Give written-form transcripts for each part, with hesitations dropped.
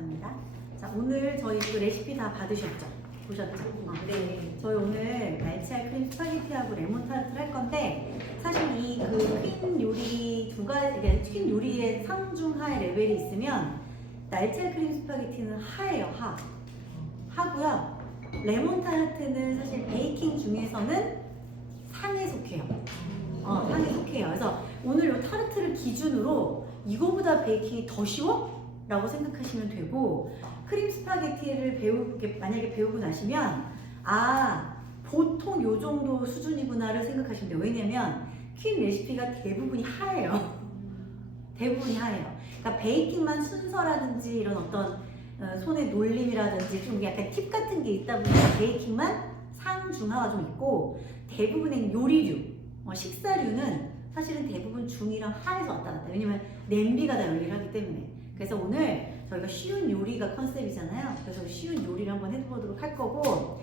감사합니다. 자, 오늘 저희 그 레시피 다 받으셨죠? 보셨죠? 네. 저희 오늘 날치알 크림 스파게티하고 레몬 타르트를 할 건데, 사실 이 퀸 요리 두 가지, 퀸 요리의 상중하의 레벨이 있으면 날치알 크림 스파게티는 하예요, 하고요. 레몬 타르트는 사실 베이킹 중에서는 상에 속해요. 상에 속해요. 그래서 오늘 이 타르트를 기준으로 이거보다 베이킹이 더 쉬워? 라고 생각하시면 되고, 크림 스파게티를 만약에 배우고 나시면 보통 요 정도 수준이구나를 생각하시면 돼요. 왜냐면 퀸 레시피가 대부분이 하예요. 대부분이 하예요. 그러니까 베이킹만 순서라든지 이런 어떤 손의 놀림이라든지 좀 약간 팁 같은 게 있다 보니까 베이킹만 상중하가 좀 있고, 대부분의 요리류, 식사류는 사실은 대부분 중이랑 하에서 왔다 갔다. 왜냐면 냄비가 다 요리를 하기 때문에. 그래서 오늘 저희가 쉬운 요리가 컨셉이잖아요. 그래서 쉬운 요리를 한번 해보도록 할 거고,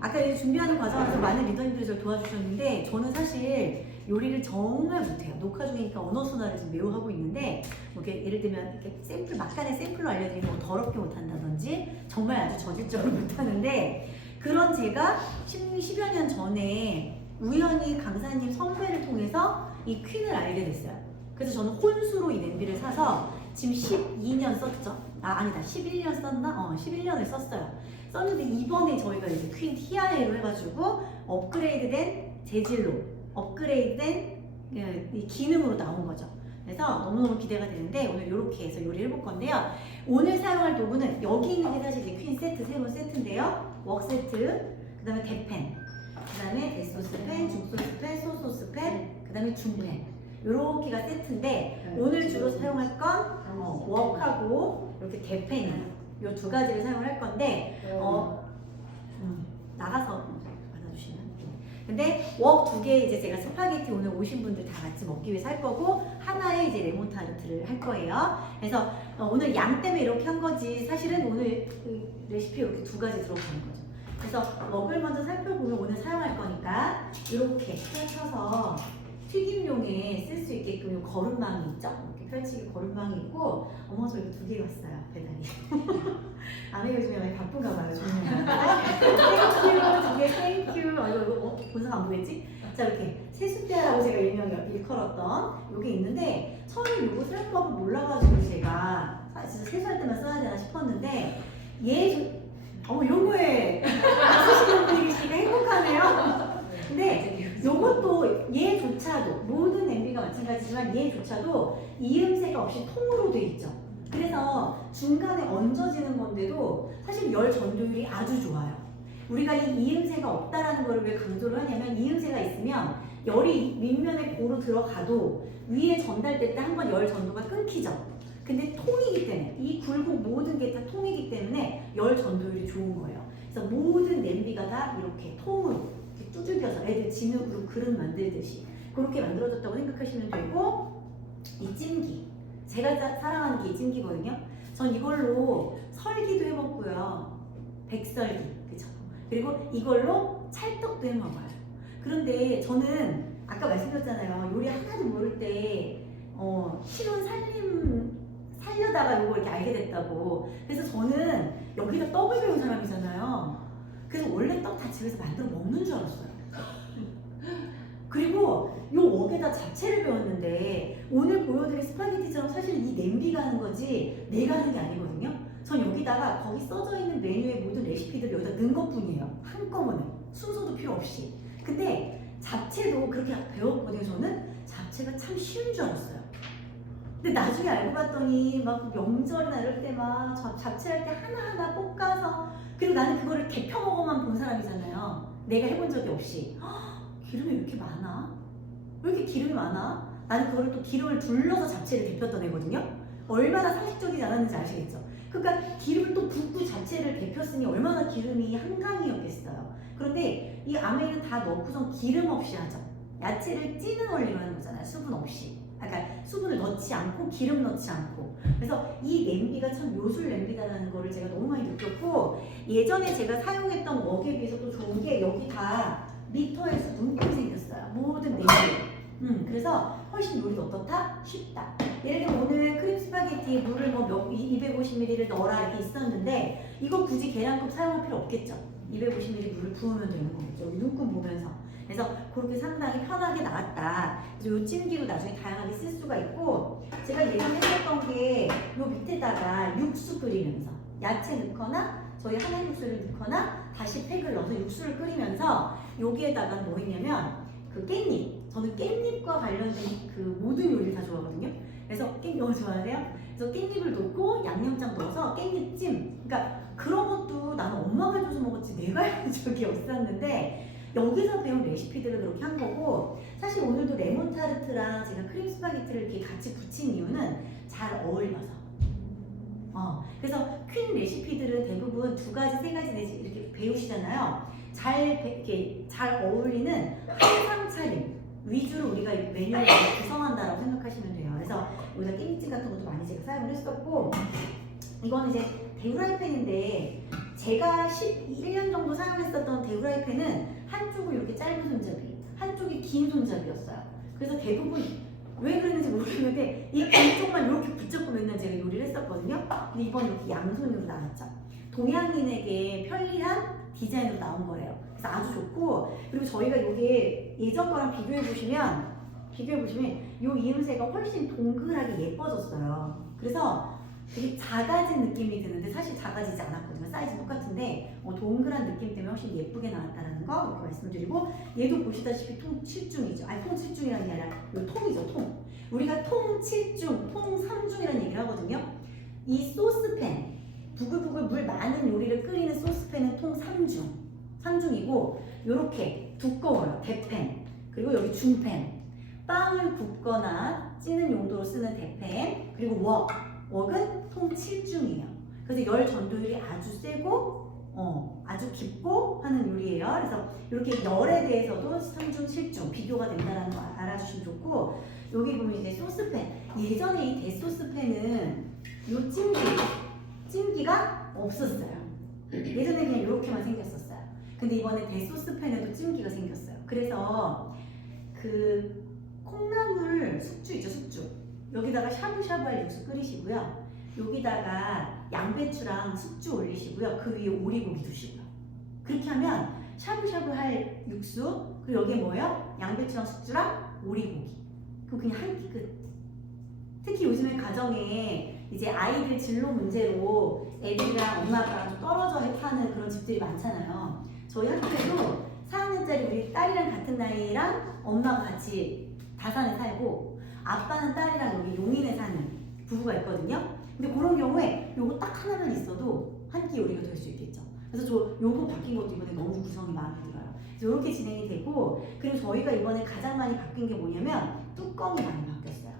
아까 준비하는 과정에서 많은 리더님들이 저를 도와주셨는데, 저는 사실 요리를 정말 못해요. 녹화 중이니까 언어 순화를 지금 매우 하고 있는데, 이렇게 예를 들면 이렇게 막간의 샘플로 알려드리면 더럽게 못한다든지 정말 아주 저질적으로 못하는데, 그런 제가 10여 년 전에 우연히 강사님 선배를 통해서 이 퀸을 알게 됐어요. 그래서 저는 혼수로 이 냄비를 사서 지금 12년 썼죠. 아니다, 11년 썼나? 11년을 썼어요. 썼는데 이번에 저희가 이제 퀸 TIA로 해가지고 업그레이드된 재질로, 업그레이드된 이 기능으로 나온 거죠. 그래서 너무너무 기대가 되는데, 오늘 이렇게 해서 요리를 해볼 건데요. 오늘 사용할 도구는 여기 있는 게 사실 이제 퀸 세트, 새로운 세트인데요. 웍 세트, 그 다음에 대팬, 그 다음에 대소스팬, 중소스팬, 소소스팬, 그 다음에 중팬, 요렇게가 세트인데, 오늘 주로 사용할 건 웍하고 이렇게 대팬이에요. 요 두 가지를 사용을 할 건데, 나가서 받아주시면. 근데 웍 두 개 이제 제가 스파게티 오늘 오신 분들 다 같이 먹기 위해서 할 거고, 하나에 이제 레몬 타르트를 할 거예요. 그래서 오늘 양 때문에 이렇게 한 거지, 사실은 오늘 레시피에 이렇게 두 가지 들어가는 거죠. 그래서 웍을 먼저 살펴보면 오늘 사용할 거니까 이렇게 펼쳐서 튀김용에 쓸 수 있게끔 요 거름망이 있죠? 이렇게 펼치기 거름망이 있고, 어머 저 이거 두 개 왔어요, 배달이. 아메 요즘에 많이 바쁜가 봐요, 조용히. 땡큐, 두 개 땡큐. 이거 본상 안 보겠지? 자, 이렇게 세숫대라고 제가 일명 일컬었던 요게 있는데, 처음에 요거 사용법을 몰라가지고 제가 진짜 세수할 때만 써야 되나 싶었는데, 요거에 쓰시는 분이 계시니까 행복하네요. 근데 요것도 얘조차도, 모든 냄비가 마찬가지지만 얘조차도 이음새가 없이 통으로 돼 있죠. 그래서 중간에 얹어지는 건데도 사실 열 전도율이 아주 좋아요. 우리가 이 이음새가 없다라는 걸 왜 강조를 하냐면, 이음새가 있으면 열이 윗면에 고루 들어가도 위에 전달될 때 한번 열 전도가 끊기죠. 근데 통이기 때문에, 이 굴곡 모든 게 다 통이기 때문에 열 전도율이 좋은 거예요. 그래서 모든 냄비가 다 이렇게 통으로 이렇게 두들겨서 애들 진흙으로 그릇 만들듯이 그렇게 만들어졌다고 생각하시면 되고, 이 찜기, 제가 사랑하는 게 이 찜기거든요. 전 이걸로 설기도 해먹고요, 백설기, 그쵸? 그리고 이걸로 찰떡도 해먹어요. 그런데 저는 아까 말씀드렸잖아요, 요리 하나도 모를 때 신혼 살려다가 요거 이렇게 알게 됐다고. 그래서 저는 여기다 떡을 배운 사람이잖아요. 그래서 원래 떡 다 집에서 만들어 먹는 줄 알았어요. 그리고 요 웍에다 잡채를 배웠는데, 오늘 보여드린 스파게티처럼 사실 이 냄비가 하는 거지 내가 하는 게 아니거든요. 전 여기다가 거기 써져 있는 메뉴의 모든 레시피들을 여기다 넣은 것 뿐이에요. 한꺼번에 순서도 필요 없이. 근데 잡채도 그렇게 배웠거든요. 저는 잡채가 참 쉬운 줄 알았어요. 근데 나중에 알고 봤더니 막 명절이나 이럴 때 막 잡채할 때 하나하나 볶아서, 그리고 나는 그거를 데펴 먹어만 본 사람이잖아요. 내가 해본 적이 없이. 기름이 왜 이렇게 많아? 왜 이렇게 기름이 많아? 나는 그거를 또 기름을 둘러서 잡채를 데폈던 애거든요. 얼마나 상식적이지 않았는지 아시겠죠? 그러니까 기름을 또 붓고 잡채를 데폈으니 얼마나 기름이 한강이었겠어요. 그런데 이 아메는 다 넣고선 기름 없이 하죠. 야채를 찌는 원리로 하는 거잖아요. 수분 없이. 그러니까 수분을 넣지 않고 기름 넣지 않고. 그래서 이 냄비가 참 요술 냄비다라는 거를 제가 너무 많이 느꼈고, 예전에 제가 사용했던 웍에 비해서 또 좋은 게 여기 다 미터에서 눈금이 생겼어요. 모든 냄비. 그래서 훨씬 요리도 어떻다? 쉽다. 예를 들면 오늘 크림 스파게티에 물을 뭐 250ml를 넣어라 이렇게 있었는데 이거 굳이 계량컵 사용할 필요 없겠죠. 250ml 물을 부으면 되는 거겠죠. 여기 눈금 보면서. 그래서 그렇게 상당히 편하게 나왔다. 그래서 요 찜기도 나중에 다양하게 쓸 수가 있고 제가 예전에 했었던 게 요 밑에다가 육수 끓이면서 야채 넣거나 저희 한약 육수를 넣거나 다시 팩을 넣어서 육수를 끓이면서 여기에다가 뭐 했냐면 그 깻잎. 저는 깻잎과 관련된 그 모든 요리를 다 좋아하거든요. 그래서 깻잎 너무 좋아하세요? 그래서 깻잎을 넣고 양념장 넣어서 깻잎찜. 그러니까 그런 것도 나는 엄마가 해줘서 먹었지 내가 해본 적이 없었는데 여기서 배운 레시피들을 그렇게 한 거고 사실 오늘도 레몬 타르트랑 제가 크림 스파게티를 이렇게 같이 붙인 이유는 잘 어울려서. 그래서 퀸 레시피들은 대부분 2가지, 3가지 내지 이렇게 배우시잖아요. 이렇게 잘 어울리는 한상 차림 위주로 우리가 메뉴를 구성한다라고 생각하시면 돼요. 그래서 여기다 깻잎찜 같은 것도 많이 제가 사용을 했었고 이거는 이제 대후라이팬인데 제가 11년 정도 사용했었던 대후라이팬은 한쪽은 이렇게 짧은 손잡이, 한쪽이 긴 손잡이였어요. 그래서 대부분 왜 그랬는지 모르겠는데 이 안쪽만 이렇게 붙잡고 맨날 제가 요리를 했었거든요. 근데 이번 이렇게 양손으로 나왔죠. 동양인에게 편리한 디자인으로 나온 거예요. 그래서 아주 좋고 그리고 저희가 이게 예전 거랑 비교해 보시면 이 이음새가 훨씬 동그랗게 예뻐졌어요. 그래서 되게 작아진 느낌이 드는데 사실 작아지지 않았거든요. 사이즈 똑같은데 동그란 느낌 때문에 훨씬 예쁘게 나왔다는 거 이렇게 말씀드리고 얘도 보시다시피 통 7중이죠. 아니 통 7중이라는 게 아니라 이 통이죠. 통. 우리가 통 7중, 통 3중이라는 얘기를 하거든요. 이 소스팬 부글부글 물 많은 요리를 끓이는 소스팬은 통 3중이고 요렇게 두꺼워요. 대팬 그리고 여기 중팬 빵을 굽거나 찌는 용도로 쓰는 대팬 그리고 웍은 통 7중이에요. 그래서 열 전도율이 아주 세고 아주 깊고 하는 요리예요. 그래서 이렇게 열에 대해서도 3중, 7중 비교가 된다는 거 알아주시면 좋고 여기 보면 이제 소스팬 예전에 이 대소스팬은 요 찜기가 없었어요. 예전에 그냥 이렇게만 생겼었어요. 근데 이번에 대소스팬에도 찜기가 생겼어요. 그래서 그 콩나물 숙주 있죠, 숙주. 여기다가 샤브샤브할 육수 끓이시고요. 여기다가 양배추랑 숙주 올리시고요. 그 위에 오리고기 두시고요. 그렇게 하면 샤브샤브 할 육수 그리고 여기에 뭐예요? 양배추랑 숙주랑 오리고기. 그거 그냥 한 끼 끝. 특히 요즘에 가정에 이제 아이들 진로 문제로 애들이랑 엄마 아빠랑 좀 떨어져 사는 그런 집들이 많잖아요. 저희 학교에도 4학년짜리 우리 딸이랑 같은 나이랑 엄마가 같이 다산에 살고 아빠는 딸이랑 여기 용인에 사는 부부가 있거든요. 근데 그런 경우에 요거 딱 하나만 있어도 한 끼 요리가 될 수 있겠죠. 그래서 저 요거 바뀐 것도 이번에 너무 구성이 마음에 들어요. 그래서 이렇게 진행이 되고 그리고 저희가 이번에 가장 많이 바뀐 게 뭐냐면 뚜껑이 많이 바뀌었어요.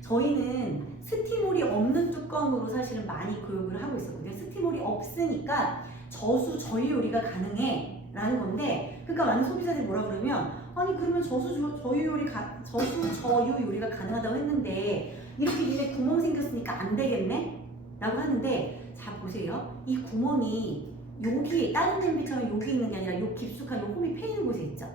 저희는 스티몰이 없는 뚜껑으로 사실은 많이 교육을 하고 있었거든요. 스티몰이 없으니까 저수 저유 요리가 가능해 라는 건데 그러니까 많은 소비자들이 뭐라 그러면 아니 그러면 저수 저유 요리가 가능하다고 했는데 이렇게 눈에 구멍 생겼으니까 안 되겠네? 라고 하는데 자 보세요. 이 구멍이 여기 다른 냄비처럼 여기 있는 게 아니라 요 깊숙한 요 홈이 패이는 곳에 있죠.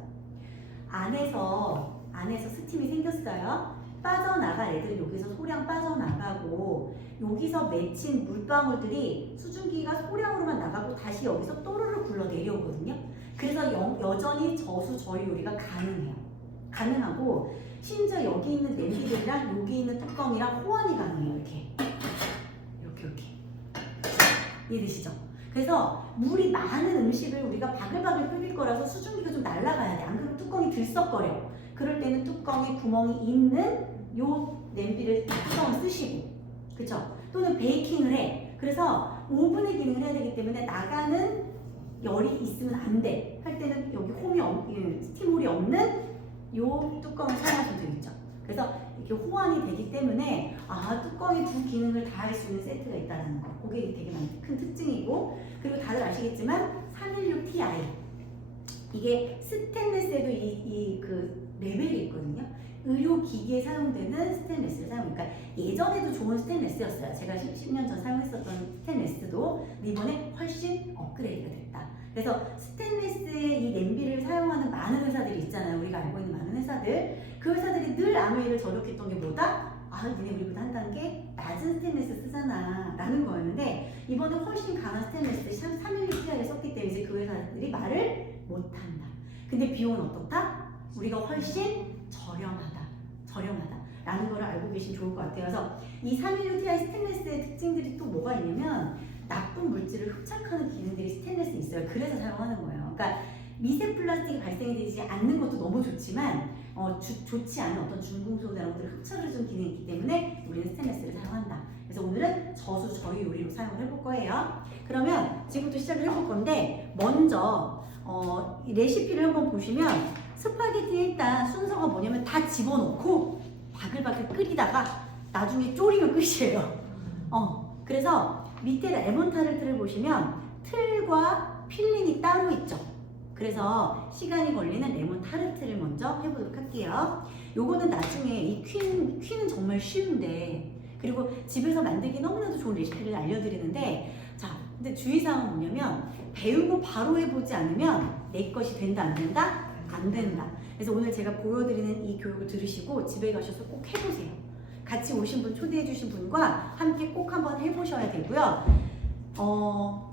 안에서 스팀이 생겼어요. 빠져나갈 애들은 여기서 소량 빠져나가고 여기서 맺힌 물방울들이 수증기가 소량으로만 나가고 다시 여기서 또르르 굴러 내려오거든요. 그래서 여전히 저수 저유 요리가 가능하고 심지어 여기 있는 냄비들이랑 여기 있는 뚜껑이랑 호환이 가능해요. 이렇게 이해되시죠? 그래서 물이 많은 음식을 우리가 바글바글 끓일 거라서 수증기가 좀 날아가야 돼. 안 그러면 뚜껑이 들썩거려. 그럴 때는 뚜껑에 구멍이 있는 요 냄비를 뚜껑을 쓰시고 그쵸? 또는 베이킹을 해. 그래서 오븐의 기능을 해야 되기 때문에 나가는 열이 있으면 안 돼. 할 때는 여기 스팀홀이 없는 요 뚜껑을 사용하시면 되겠죠. 그래서 이렇게 호환이 되기 때문에 뚜껑이 두 기능을 다 할 수 있는 세트가 있다는 거. 그게 되게 큰 특징이고 그리고 다들 아시겠지만 316ti 이게 스테인리스에도 그 레벨이 있거든요. 의료기기에 사용되는 스테인리스를 사용하니까 예전에도 좋은 스테인리스였어요. 제가 10년 전 사용했었던 스테인리스도 이번에 훨씬 업그레이드가 됐다. 그래서 스테인리스의 이 냄비를 사용하는 많은 회사들이 있잖아요. 우리가 알고 있는 많은 회사들. 그 회사들이 늘 아메이를 저격했던 게 뭐다? 아, 니네 우리보다 한 단계 낮은 스테인리스 쓰잖아 라는 거였는데 이번에 훨씬 강한 스테인리스 316Ti를 썼기 때문에 이제 그 회사들이 말을 못한다. 근데 비용은 어떻다? 우리가 훨씬 저렴하다 라는 걸 알고 계시면 좋을 것 같아요. 그래서 이 316Ti 스테인리스의 특징들이 또 뭐가 있냐면 나쁜 물질을 흡착하는 기능들이 스테인리스에 있어요. 그래서 사용하는 거예요. 그러니까 미세 플라스틱이 발생이 되지 않는 것도 너무 좋지만 좋지 않은 어떤 중금속 이런 것들을 흡착을 해주는 기능이 있기 때문에 우리는 스테인리스를 사용한다. 그래서 오늘은 저수 저희 요리로 사용을 해볼 거예요. 그러면 지금부터 시작을 해볼 건데 먼저 이 레시피를 한번 보시면 스파게티 일단 순서가 뭐냐면 다 집어넣고 바글바글 끓이다가 나중에 졸이면 끝이에요. 그래서 밑에 레몬 타르트를 보시면 틀과 필링이 따로 있죠. 그래서 시간이 걸리는 레몬 타르트를 먼저 해보도록 할게요. 요거는 나중에 이 퀸은 정말 쉬운데 그리고 집에서 만들기 너무나도 좋은 레시피를 알려드리는데 자, 근데 주의사항은 뭐냐면 배우고 바로 해보지 않으면 내 것이 된다 안 된다? 안 된다. 그래서 오늘 제가 보여드리는 이 교육을 들으시고 집에 가셔서 꼭 해보세요. 같이 오신 분 초대해 주신 분과 함께 꼭 한번 해보셔야 되고요.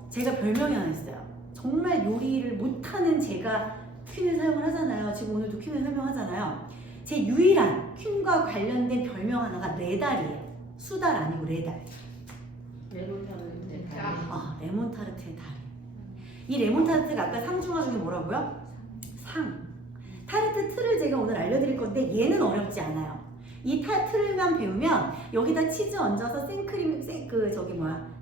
제가 별명이 하나 있어요. 정말 요리를 못하는 제가 퀸을 사용을 하잖아요. 지금 오늘도 퀸을 설명하잖아요. 제 유일한 퀸과 관련된 별명 하나가 레달이에요. 수달 아니고 레달. 레몬타르트의 다리. 레몬 타르트의 다리. 이 레몬 타르트가 아까 상중하 중에 뭐라고요? 상. 타르트 틀을 제가 오늘 알려드릴 건데 얘는 어렵지 않아요. 이 틀만 배우면 여기다 치즈 얹어서 생크림,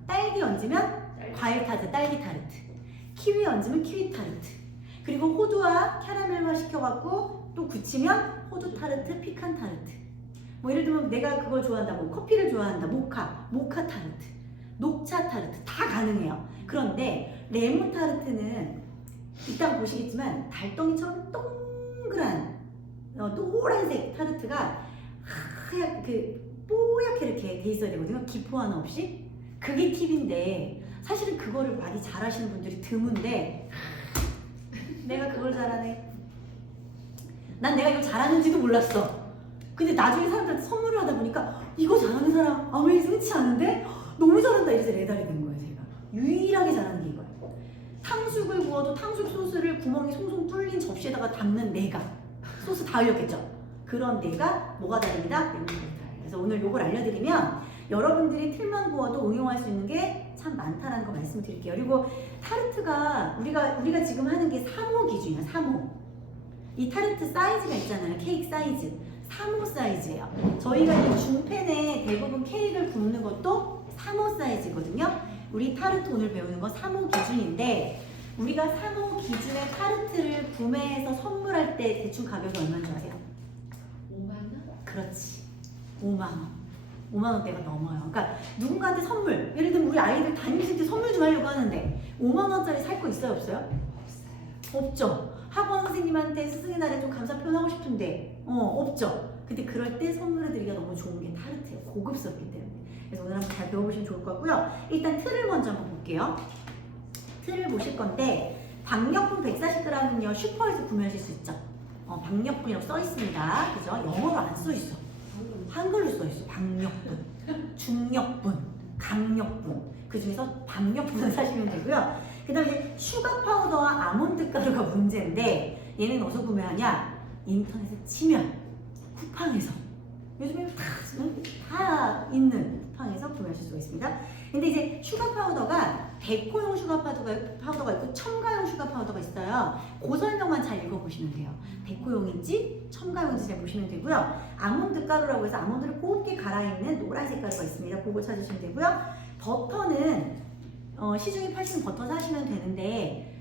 딸기 얹으면 과일 타르트, 딸기 타르트. 키위 얹으면 키위 타르트. 그리고 호두와 캐러멜화 시켜갖고 또 굳히면 호두 타르트, 피칸 타르트. 뭐 예를 들면 내가 그걸 좋아한다, 뭐 커피를 좋아한다, 모카 타르트, 녹차 타르트 다 가능해요. 그런데 레몬 타르트는 이따가 보시겠지만 달덩이처럼 동그란 노란색 타르트가 뽀얗게 이렇게 돼 있어야 되거든요. 기포 하나 없이. 그게 팁인데 사실은 그거를 많이 잘하시는 분들이 드문데 내가 그걸 잘하네. 난 내가 이거 잘하는지도 몰랐어. 근데 나중에 사람들한테 선물을 하다 보니까 이거 잘하는 사람 아무리 흔치 않은데 너무 잘한다 이래서 레달이 된 거예요. 제가 유일하게 잘하는 게 이거예요. 탕수육을 구워도 탕수육 소스를 구멍이 송송 뚫린 접시에다가 담는 내가 소스 다 흘렸겠죠. 그런 내가 뭐가 다릅니다? 레몬 타르트. 그래서 오늘 요걸 알려드리면 여러분들이 틀만 구워도 응용할 수 있는 게 참 많다라는 거 말씀드릴게요. 그리고 타르트가 우리가 지금 하는 게 3호 기준이야. 3호. 이 타르트 사이즈가 있잖아요. 케이크 사이즈. 3호 사이즈예요. 저희가 이 중팬에 대부분 케이크를 굽는 것도 3호 사이즈거든요. 우리 타르트 오늘 배우는 거 3호 기준인데 우리가 3호 기준의 타르트를 구매해서 선물할 때 대충 가격이 얼마인 줄 아세요? 5만 원? 그렇지. 5만 원. 5만 원대가 넘어요. 그러니까 누군가한테 선물, 예를 들면 우리 아이들 담임실 때 선물 좀 하려고 하는데 5만 원짜리 살 거 있어요, 없어요? 없어요. 없죠. 학원 선생님한테 스승의 날에 좀 감사 표현하고 싶은데 없죠. 근데 그럴 때 선물을 드리기가 너무 좋은 게 타르트예요. 고급스럽기 때문에. 그래서 오늘 한번 잘 배워보시면 좋을 것 같고요. 일단 틀을 먼저 한번 볼게요. 틀을 보실 건데 박력분 140g은요 슈퍼에서 구매하실 수 있죠. 박력분이라고 써 있습니다. 그죠? 영어로 안 써 있어. 한글로 써 있어. 박력분, 중력분, 강력분. 그 중에서 박력분을 사시면 되고요. 그 다음에 슈가 파우더와 아몬드 가루가 문제인데 얘는 어디서 구매하냐? 인터넷에 치면 쿠팡에서 요즘에 다 있는 쿠팡에서 구매하실 수가 있습니다. 근데 이제 슈가 파우더가 데코용 슈가 파우더가 있고 첨가용 슈가 파우더가 있어요. 그 설명만 잘 읽어보시면 돼요. 데코용인지 첨가용인지 잘 보시면 되고요. 아몬드 가루라고 해서 아몬드를 곱게 갈아있는 노란색 가루가 있습니다. 그거 찾으시면 되고요. 버터는 시중에 파시는 버터 사시면 되는데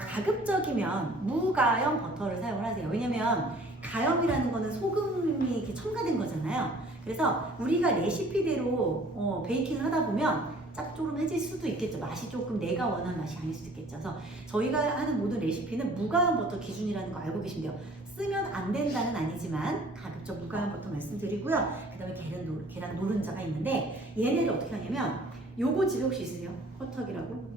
가급적이면 무가염 버터를 사용을 하세요. 왜냐면 가염이라는 거는 소금이 이렇게 첨가된 거잖아요. 그래서 우리가 레시피대로 베이킹을 하다 보면 짭조름해질 수도 있겠죠. 맛이 조금 내가 원하는 맛이 아닐 수도 있겠죠. 그래서 저희가 하는 모든 레시피는 무가염 버터 기준이라는 거 알고 계시면 돼요. 쓰면 안 된다는 아니지만 가급적 무가염 버터 말씀드리고요. 그 다음에 계란 노른자가 있는데 얘네를 어떻게 하냐면 요거 집에 혹시 있으세요? 커터기라고?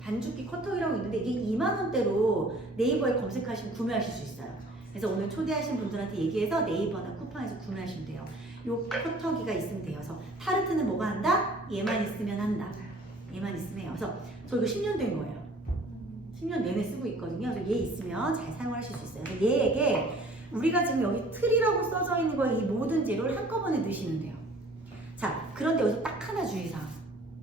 반죽기 커터기라고 있는데 이게 2만 원대로 네이버에 검색하시면 구매하실 수 있어요. 그래서 오늘 초대하신 분들한테 얘기해서 네이버나 쿠팡에서 구매하시면 돼요. 요 커터기가 있으면 돼요. 그래서 타르트는 뭐가 한다? 얘만 있으면 한다. 얘만 있으면 해요. 그래서 저 이거 10년 된 거예요. 10년 내내 쓰고 있거든요. 그래서 얘 있으면 잘 사용하실 수 있어요. 그래서 얘에게 우리가 지금 여기 틀이라고 써져 있는 거에 이 모든 재료를 한꺼번에 넣으시면 돼요. 자, 그런데 여기서 딱 하나 주의사항.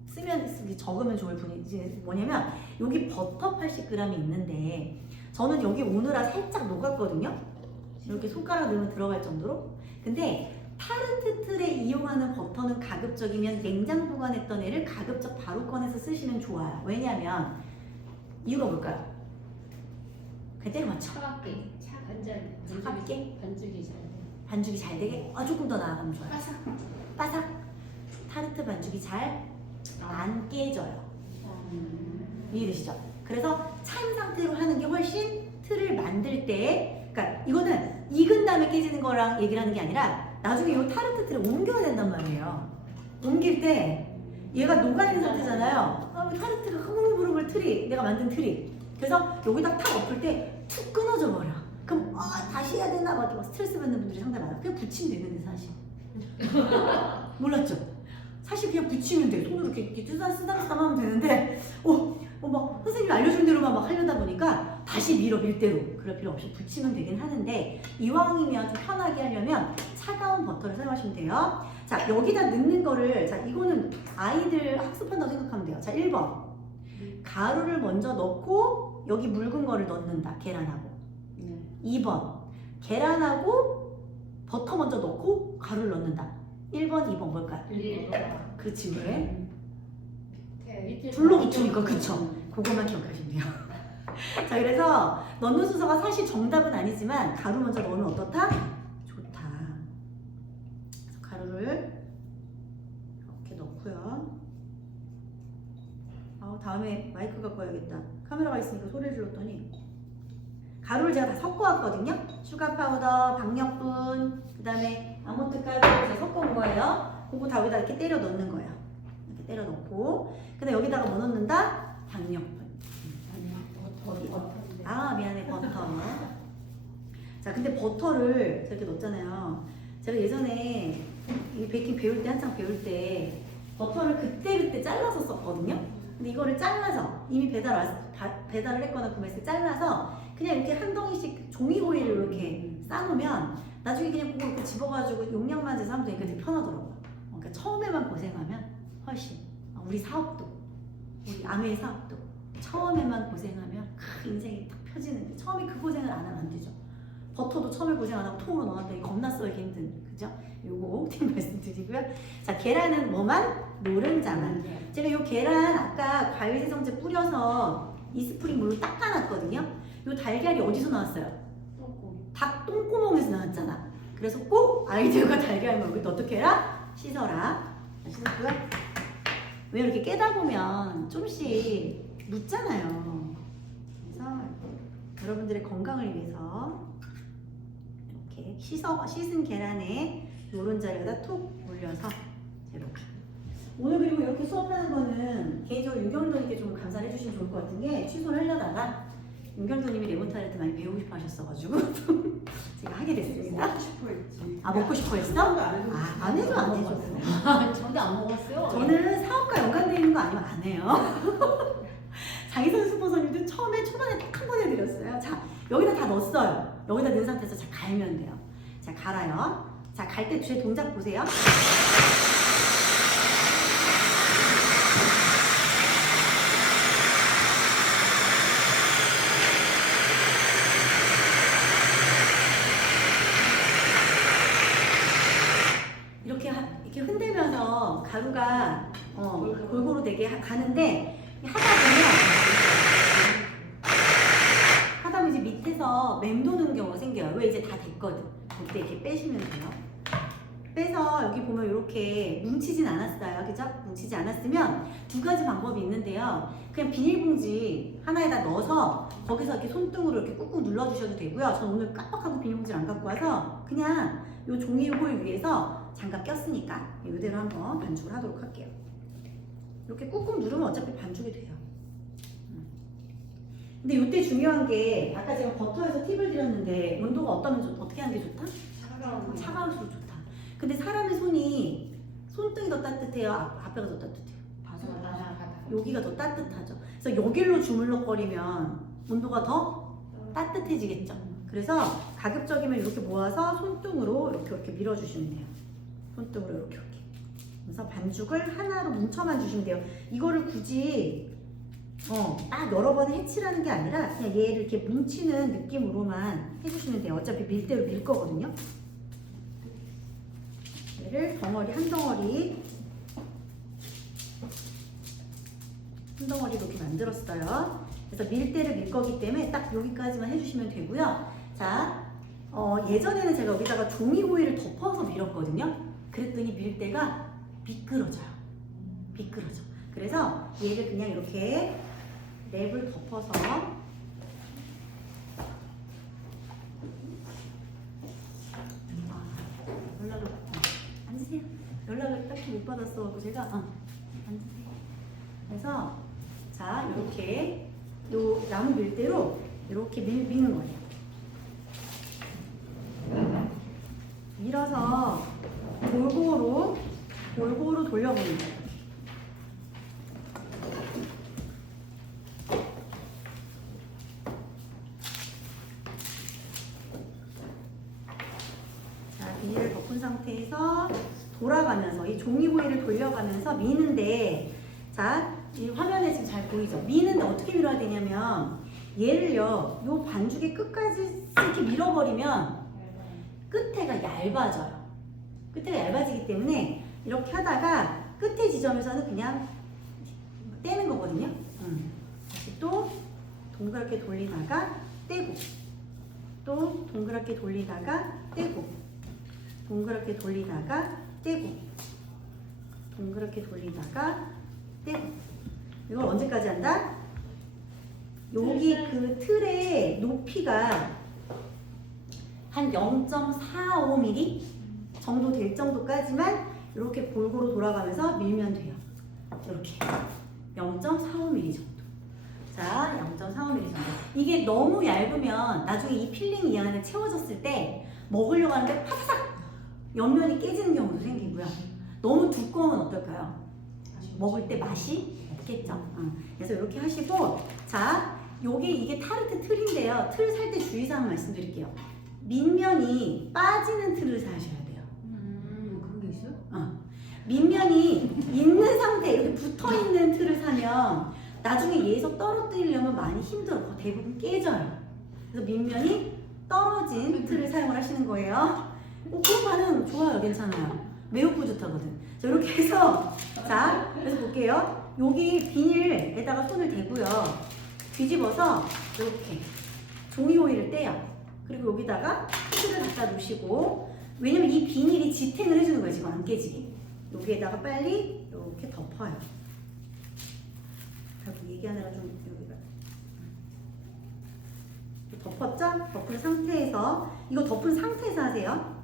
쓰면 적으면 좋을 분이 뭐냐면 여기 버터 80g이 있는데 저는 여기 오느라 살짝 녹았거든요. 이렇게 손가락 넣으면 들어갈 정도로. 근데 타르트 틀에 이용하는 버터는 가급적이면 냉장 보관했던 애를 가급적 바로 꺼내서 쓰시면 좋아요. 왜냐하면 이유가 뭘까요? 그냥 때려 맞춰. 차갑게. 차갑게? 반죽이 잘 돼. 반죽이 잘 되게? 조금 더 나아가면 좋아요. 바삭. 바삭. 타르트 반죽이 잘 안 깨져요. 이해되시죠? 그래서 찬 상태로 하는 게 훨씬 틀을 만들 때, 그러니까 이거는 익은 다음에 깨지는 거랑 얘기를 하는 게 아니라 나중에 이 타르트 틀을 옮겨야 된단 말이에요. 옮길 때 얘가 녹아있는 상태잖아요. 타르트가 흐물흐물 틀이, 내가 만든 틀이. 그래서 여기다 탁 엎을 때 툭 끊어져 버려. 그럼 다시 해야 되나? 막 스트레스 받는 분들이 상당히 많아요. 그냥 붙이면 되는데 사실. 몰랐죠? 사실 그냥 붙이면 돼. 손으로 이렇게 쓰담쓰담 하면 되는데 막 선생님이 알려준 대로만 막 하려다 보니까 다시 밀대로 그럴 필요 없이 붙이면 되긴 하는데 이왕이면 좀 편하게 하려면 차가운 버터를 사용하시면 돼요. 자, 여기다 넣는 거를, 자, 이거는 아이들 학습한다고 생각하면 돼요. 자, 1번 가루를 먼저 넣고 여기 묽은 거를 넣는다. 계란하고. 2번 계란하고 버터 먼저 넣고 가루를 넣는다. 1번, 2번 뭘까요? 그치, 왜? 불로 붙으니까, 그쵸? 그것만 기억하시면 돼요. 자, 그래서 넣는 순서가 사실 정답은 아니지만 가루 먼저 넣으면 어떻다? 좋다. 그래서 가루를 이렇게 넣고요. 다음에 마이크 갖고 와야겠다. 카메라가 있으니까 소리를 질렀더니 가루를 제가 다 섞어왔거든요. 슈가 파우더, 박력분, 그 다음에 아몬드 가루 제가 섞어온 거예요. 그거 다 여기다 이렇게 때려 넣는 거예요. 이렇게 때려 넣고, 근데 여기다가 뭐 넣는다? 박력분. 미안해, 버터. 자, 근데 버터를 저렇게 넣었잖아요. 제가 예전에 이 베이킹 배울 때, 한창 배울 때 버터를 그때 잘라서 썼거든요. 근데 이거를 잘라서 이미 배달을 했거나 구매했을 때 잘라서 그냥 이렇게 한 덩이씩 종이 호일을 이렇게 싸놓으면 나중에 그냥 그거 이렇게 집어가지고 용량만 재서 하면 되니까 되게 편하더라고요. 그러니까 처음에만 고생하면 훨씬, 우리 사업도, 우리 아메 사업도 처음에만 고생하면 인생이 딱 펴지는데 처음에 그 고생을 안 하면 안 되죠. 버터도 처음에 고생 안 하고 통으로 넣었더니 겁나 썰기 힘든, 그죠? 요거 팁 말씀드리고요. 자, 계란은 뭐만? 노른자만. 제가 요 계란 아까 과일 세정제 뿌려서 이스프링 물로 닦아놨거든요. 요 달걀이 어디서 나왔어요? 닭 똥구멍에서 나왔잖아. 그래서 꼭 아이들과 달걀 먹을 때 어떻게 해라? 씻어라. 씻었고요. 왜 이렇게 깨다 보면 조금씩 묻잖아요. 그래서 여러분들의 건강을 위해서 이렇게 씻은 계란에 노른자를 갖다 톡 올려서 이렇게. 오늘 그리고 이렇게 수업하는 거는 개인적으로 윤경도님께 좀 감사를 해주시면 좋을 것 같은 게 취소를 하려다가 윤경도님이 레몬타르트 많이 배우고 싶어 하셨어가지고 제가 하게 됐습니다. 먹고 싶어 했지. 먹고 싶어 했어? 안 해줘. 저도 안 먹었어요. 저는 사업과 연관되어 있는 거 아니면 안 해요. 장희선 슈퍼선님도 처음에 초반에 딱 한 번 해드렸어요. 자, 여기다 다 넣었어요. 여기다 넣은 상태에서 잘 갈면 돼요. 자, 갈아요. 자, 갈 때 제 동작 보세요. 이렇게 흔들면서 가루가 골고루 되게 가는데 하다 보면 이제 밑에서 맴도는 경우가 생겨요. 왜 이제 다 됐거든. 그때 이렇게 빼시면 돼요. 빼서 여기 보면 이렇게 뭉치진 않았어요. 그죠? 뭉치지 않았으면 두 가지 방법이 있는데요. 그냥 비닐봉지 하나에다 넣어서 거기서 이렇게 손등으로 이렇게 꾹꾹 눌러주셔도 되고요. 저는 오늘 깜빡하고 비닐봉지를 안 갖고 와서 그냥 이 종이 홀 위에서 장갑 꼈으니까 이대로 한번 반죽을 하도록 할게요. 이렇게 꾹꾹 누르면 어차피 반죽이 돼요. 근데 이때 중요한 게 아까 제가 버터에서 팁을 드렸는데 온도가 어떻게 하는 게 좋다? 차가울수록 좋다. 근데 사람의 손등이 더 따뜻해요? 앞에가 더 따뜻해요? 여기가 더 따뜻하죠. 그래서 여기로 주물럭거리면 온도가 더 따뜻해지겠죠. 그래서 가급적이면 이렇게 모아서 손등으로 이렇게 밀어주시면 돼요. 손등으로 이렇게. 그래서 반죽을 하나로 뭉쳐만 주시면 돼요. 이거를 굳이 딱 여러 번 해치라는 게 아니라 그냥 얘를 이렇게 뭉치는 느낌으로만 해주시면 돼요. 어차피 밀대로 밀 거거든요. 얘를 한 덩어리 이렇게 만들었어요. 그래서 밀대를 밀 거기 때문에 딱 여기까지만 해주시면 되고요. 자, 예전에는 제가 여기다가 종이 호일을 덮어서 밀었거든요. 그랬더니 밀대가 미끄러져요. 그래서 얘를 그냥 이렇게 랩을 덮어서 연락을 딱히 못 받았어. 제가 앉으세요. 그래서 자 이렇게 요 남은 밀대로 이렇게 미는 거예요. 밀어서 골고루 돌려보는 거예요. 자, 비닐을 덮은 상태에서 돌아가면서 이 종이 호일을 돌려가면서 미는데, 자, 이 화면에 지금 잘 보이죠? 미는데 어떻게 밀어야 되냐면 얘를요, 요 반죽의 끝까지 이렇게 밀어버리면 끝에가 얇아져요. 끝에가 얇아지기 때문에 이렇게 하다가 끝에 지점에서는 그냥 떼는 거거든요. 다시 또 동그랗게 돌리다가 떼고, 또 동그랗게 돌리다가 떼고, 동그랗게 돌리다가 떼고, 동그랗게 돌리다가 떼고. 이걸 언제까지 한다? 여기 그 틀의 높이가 한 0.45mm 정도 될 정도까지만 이렇게 골고루 돌아가면서 밀면 돼요. 이렇게 0.45mm 정도. 자, 0.45mm 정도. 이게 너무 얇으면 나중에 이 필링이 이 안에 채워졌을 때 먹으려고 하는데 파삭 옆면이 깨지는 경우도 생기고요. 너무 두꺼우면 어떨까요? 먹을 때 맛이 없겠죠. 그래서 이렇게 하시고, 자, 이게 타르트 틀인데요. 틀 살 때 주의사항 말씀드릴게요. 밑면이 빠지는 틀을 사셔야 돼요. 그런 게 있어요? 밑면이 있는 상태, 이렇게 붙어 있는 틀을 사면 나중에 얘에서 떨어뜨리려면 많이 힘들어. 대부분 깨져요. 그래서 밑면이 떨어진 틀을 사용을 하시는 거예요. 그런 반응 좋아요. 괜찮아요. 매우 뿌듯하거든. 자, 이렇게 해서, 자, 그래서 볼게요. 여기 비닐에다가 손을 대고요. 뒤집어서 이렇게 종이 호일을 떼요. 그리고 여기다가 틀을 갖다 놓으시고, 왜냐면 이 비닐이 지탱을 해주는 거예요. 지금 안 깨지게. 여기에다가 빨리 이렇게 덮어요. 자꾸 얘기하느라 좀 여기가 덮었죠? 덮은 상태에서, 이거 덮은 상태에서 하세요.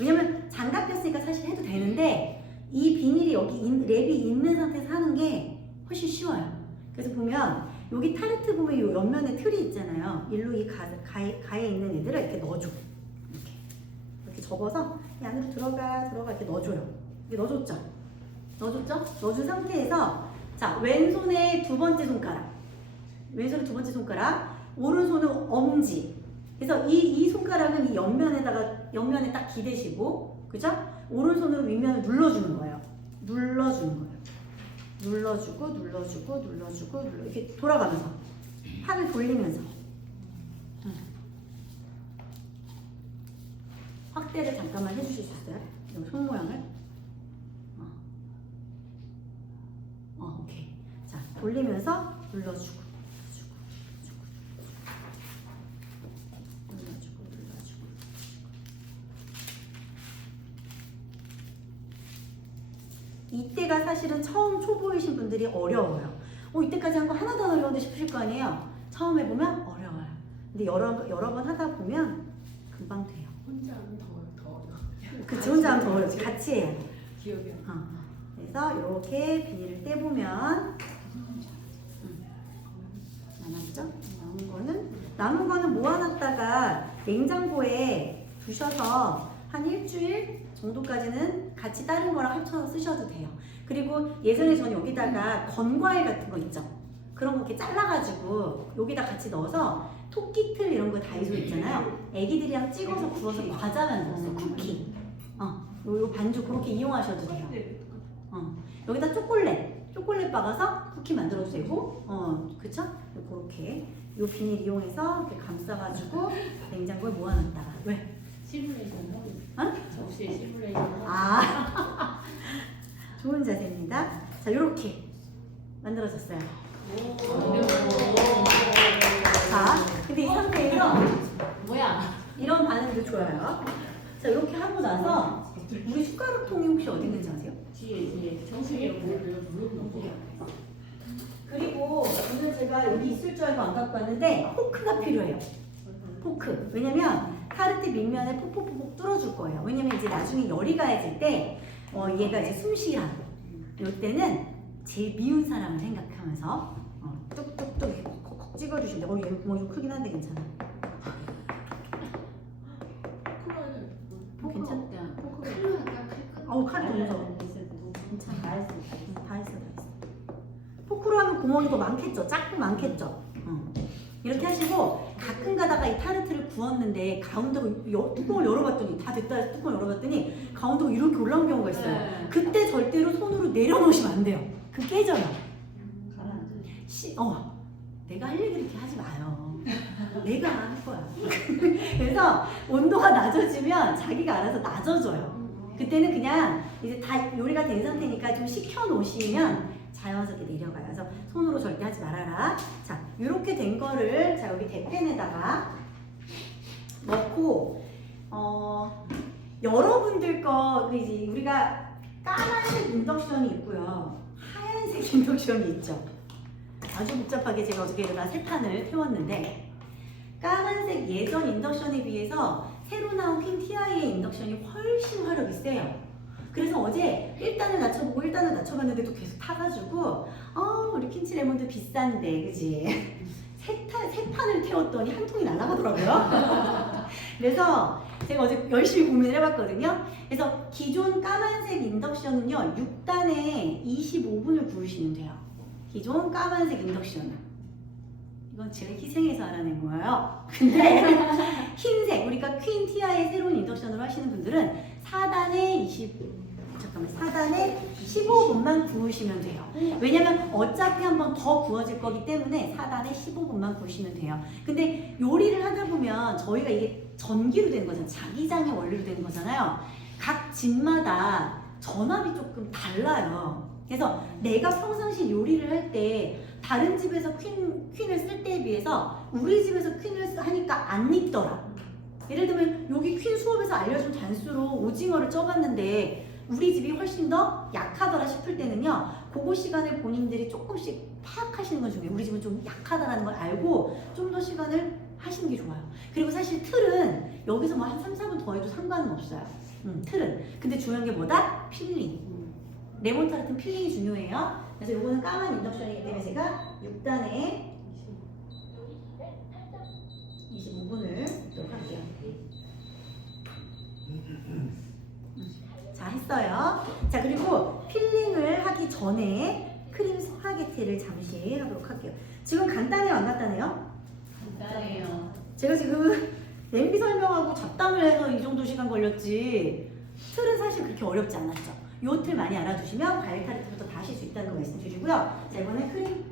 왜냐면 장갑 꼈으니까 사실 해도 되는데 이 비닐이 여기 랩이 있는 상태에서 하는 게 훨씬 쉬워요. 그래서 보면 여기 타르트 보면 이 옆면에 틀이 있잖아요. 일로 이 가에 있는 애들을 이렇게 넣어줘. 이렇게 접어서 이 안으로 들어가 이렇게 넣어줘요. 이렇게 넣어줬죠? 넣어준 상태에서, 자, 왼손의 두 번째 손가락, 오른손은 엄지. 그래서 이 손가락은 이 옆면에 딱 기대시고, 그죠? 오른손으로 윗면을 눌러주는 거예요. 눌러주고 이렇게 돌아가면서 팔을 돌리면서 확대를 잠깐만 해주실 수 있어요? 이 손 모양을. 오케이. 자, 돌리면서 눌러주고. 이때가 사실은 처음 초보이신 분들이 어려워요. 이때까지 한 거 하나도 안 어려운데 싶으실 거 아니에요? 처음 해보면 어려워요. 근데 여러 번 하다 보면 금방 돼요. 혼자 하면 더 어려워. 그치, 혼자 하면 더 어렵지. 같이 해야 돼. 기억이 안 나. 그래서 이렇게 비닐을 떼보면 남았죠? 남은 남은 거는 모아놨다가 냉장고에 두셔서 한 일주일 정도까지는 같이 다른 거랑 합쳐서 쓰셔도 돼요. 그리고 예전에 저는 여기다가 건과일 같은 거 있죠. 그런 거 이렇게 잘라가지고 여기다 같이 넣어서 토끼틀 이런 거 다이소 있잖아요. 애기들이랑 찍어서 구워서 과자 만들었어. 쿠키. 요 반죽 그렇게 이용하셔도 돼요. 여기다 초콜릿 박아서 쿠키 만들어도 되고, 그쵸? 그렇게 요 비닐 이용해서 이렇게 감싸가지고 냉장고에 모아놨다가 왜? 시뮬레이션 하고 어? 접시에 시뮬레이션 하고 좋은 자세입니다. 자, 요렇게 만들어졌어요. 자, 근데 이 상태에서 뭐야? 이런 반응도 좋아요. 자, 이렇게 하고 나서 우리 숟가락통이 혹시 어디 있는지 아세요? 뒤에 정수기에 물을 넣고 그리고 오늘 제가 여기 있을 줄 알고 안 갖고 왔는데 포크가 필요해요. 포크. 왜냐면 타르트 밑면을 폭폭폭 뚫어줄 거예요. 왜냐면 이제 나중에 열이 가해질 때 얘가 이제 숨쉬라. 이때는 제일 미운 사람을 생각하면서 뚝뚝뚝 이렇게 콕콕 찍어주시면 돼요. 얘는 구멍이 좀 크긴 한데 괜찮아. 괜찮아? 칼이 너무 무서워. 괜찮아. 다 했어. 포크로 하면 구멍이 더 많겠죠? 작고 많겠죠? 이렇게 하시고 가끔 가다가 이 타르트를 구웠는데 가운데가 뚜껑을 열어봤더니 다 됐다 해서 뚜껑을 열어봤더니 가운데가 이렇게 올라온 경우가 있어요. 네. 그때 절대로 손으로 내려놓으시면 안 돼요. 그 깨져요. 내가 할 얘기 이렇게 하지 마요. 내가 할 거야. 그래서 온도가 낮아지면 자기가 알아서 낮아져요. 그때는 그냥 이제 다 요리가 된 상태니까 좀 식혀 놓으시면 자연스럽게 내려가요. 그래서 손으로 절대 하지 말아라. 자, 이렇게 된 거를 자 여기 대팬에다가 넣고 여러분들 거 이제 우리가 까만색 인덕션이 있고요, 하얀색 인덕션이 있죠. 아주 복잡하게 제가 어저께가 세 판을 태웠는데 까만색 예전 인덕션에 비해서 새로 나온 퀸TI의 인덕션이 훨씬 화력이 세요. 그래서 어제 1단을 낮춰보고 1단을 낮춰봤는데도 계속 타가지고 우리 퀸치 레몬드 비싼데 그지? 세 판을 태웠더니 한 통이 날아가더라고요. 그래서 제가 어제 열심히 고민을 해봤거든요. 그래서 기존 까만색 인덕션은요 6단에 25분을 구우시면 돼요. 기존 까만색 인덕션은 이건 제가 희생해서 알아낸 거예요. 근데 흰색 우리가 퀸TI의 새로운 인덕션으로 하시는 분들은 4단에 15분만 구우시면 돼요. 왜냐면 어차피 한 번 더 구워질 거기 때문에 4단에 15분만 구우시면 돼요. 근데 요리를 하다 보면 저희가 이게 전기로 된 거잖아요. 자기장의 원리로 된 거잖아요. 각 집마다 전압이 조금 달라요. 그래서 내가 평상시 요리를 할 때 다른 집에서 퀸을 쓸 때에 비해서 우리 집에서 퀸을 하니까 안 익더라. 예를 들면 여기 퀸 수업에서 알려준 단수로 오징어를 쪄봤는데 우리 집이 훨씬 더 약하더라 싶을 때는요, 그거 시간을 본인들이 조금씩 파악하시는 건 중요해요. 우리 집은 좀 약하다라는 걸 알고 좀 더 시간을 하시는 게 좋아요. 그리고 사실 틀은 여기서 뭐 한 3, 4분 더 해도 상관은 없어요. 틀은. 근데 중요한 게 뭐다? 필링. 레몬 타르트는 필링이 중요해요. 그래서 이거는 까만 인덕션이기 때문에 제가 6단에 25분을 넣도록 할게요. 자, 했어요. 자, 그리고 필링을 하기 전에 크림 스파게티를 잠시 하도록 할게요. 지금 간단해요, 안 간단해요? 간단해요. 제가 지금 냄비 설명하고 잡담을 해서 이 정도 시간 걸렸지, 틀은 사실 그렇게 어렵지 않았죠. 요 틀 많이 알아두시면 과일 타르트부터 다 하실 수 있다는 거 말씀드리고요. 자, 이번엔 크림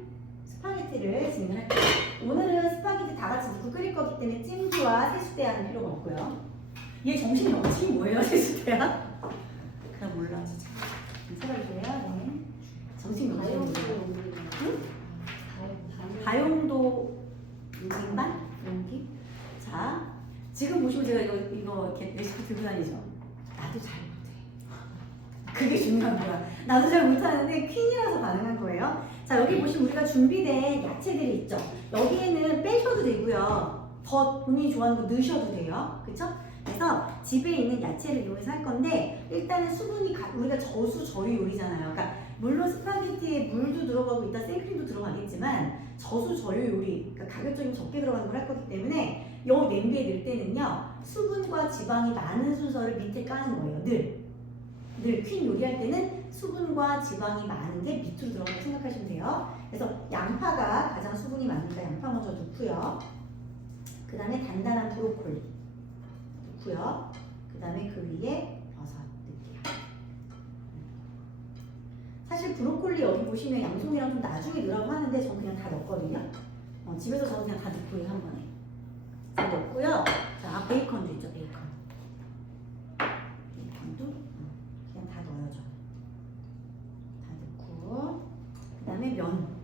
스파게티를 진행할게요. 오늘은 스파게티 다 같이 넣고 끓일 거기 때문에 찜기와 세수대야는 필요가 없고요. 얘 정신이 없지? 뭐예요, 세수대야? 그냥 몰라, 진짜. 생각해주세요. 네. 정신이 없지? 응? 다용도 용기만? 용기? 자, 지금 보시면 제가 이거 이렇게 레시피 들고 다니죠? 나도 잘 못해. 그게 중요한 거야. 나도 잘 못하는데 퀸이라서 가능한 거예요. 자, 여기 보시면 우리가 준비된 야채들이 있죠. 여기에는 빼셔도 되고요, 더 본인이 좋아하는 거 넣으셔도 돼요. 그쵸? 그래서 집에 있는 야채를 이용해서 할 건데, 일단은 수분이 우리가 저수 저유 요리잖아요. 그러니까 물론 스파게티에 물도 들어가고 이따 생크림도 들어가겠지만 저수 저류 요리, 그러니까 가급적이면 적게 들어가는 걸 할 거기 때문에 요 냄비에 넣을 때는요 수분과 지방이 많은 순서를 밑에 까는 거예요. 늘 퀸 요리할 때는 수분과 지방이 많은 게 밑으로 들어간다고 생각하시면 돼요. 그래서 양파가 가장 수분이 많으니까 양파 먼저 넣고요. 그 다음에 단단한 브로콜리 넣고요. 그 다음에 그 위에 버섯 넣을게요. 사실 브로콜리 여기 보시면 양송이랑 좀 나중에 넣으라고 하는데 저는 그냥 다 넣었거든요. 집에서 저는 그냥 다 넣고요, 한 번에. 다 넣고요. 자, 베이컨도 있죠, 베이컨도 그냥 다 넣어야죠. 다 넣고 그 다음에 면.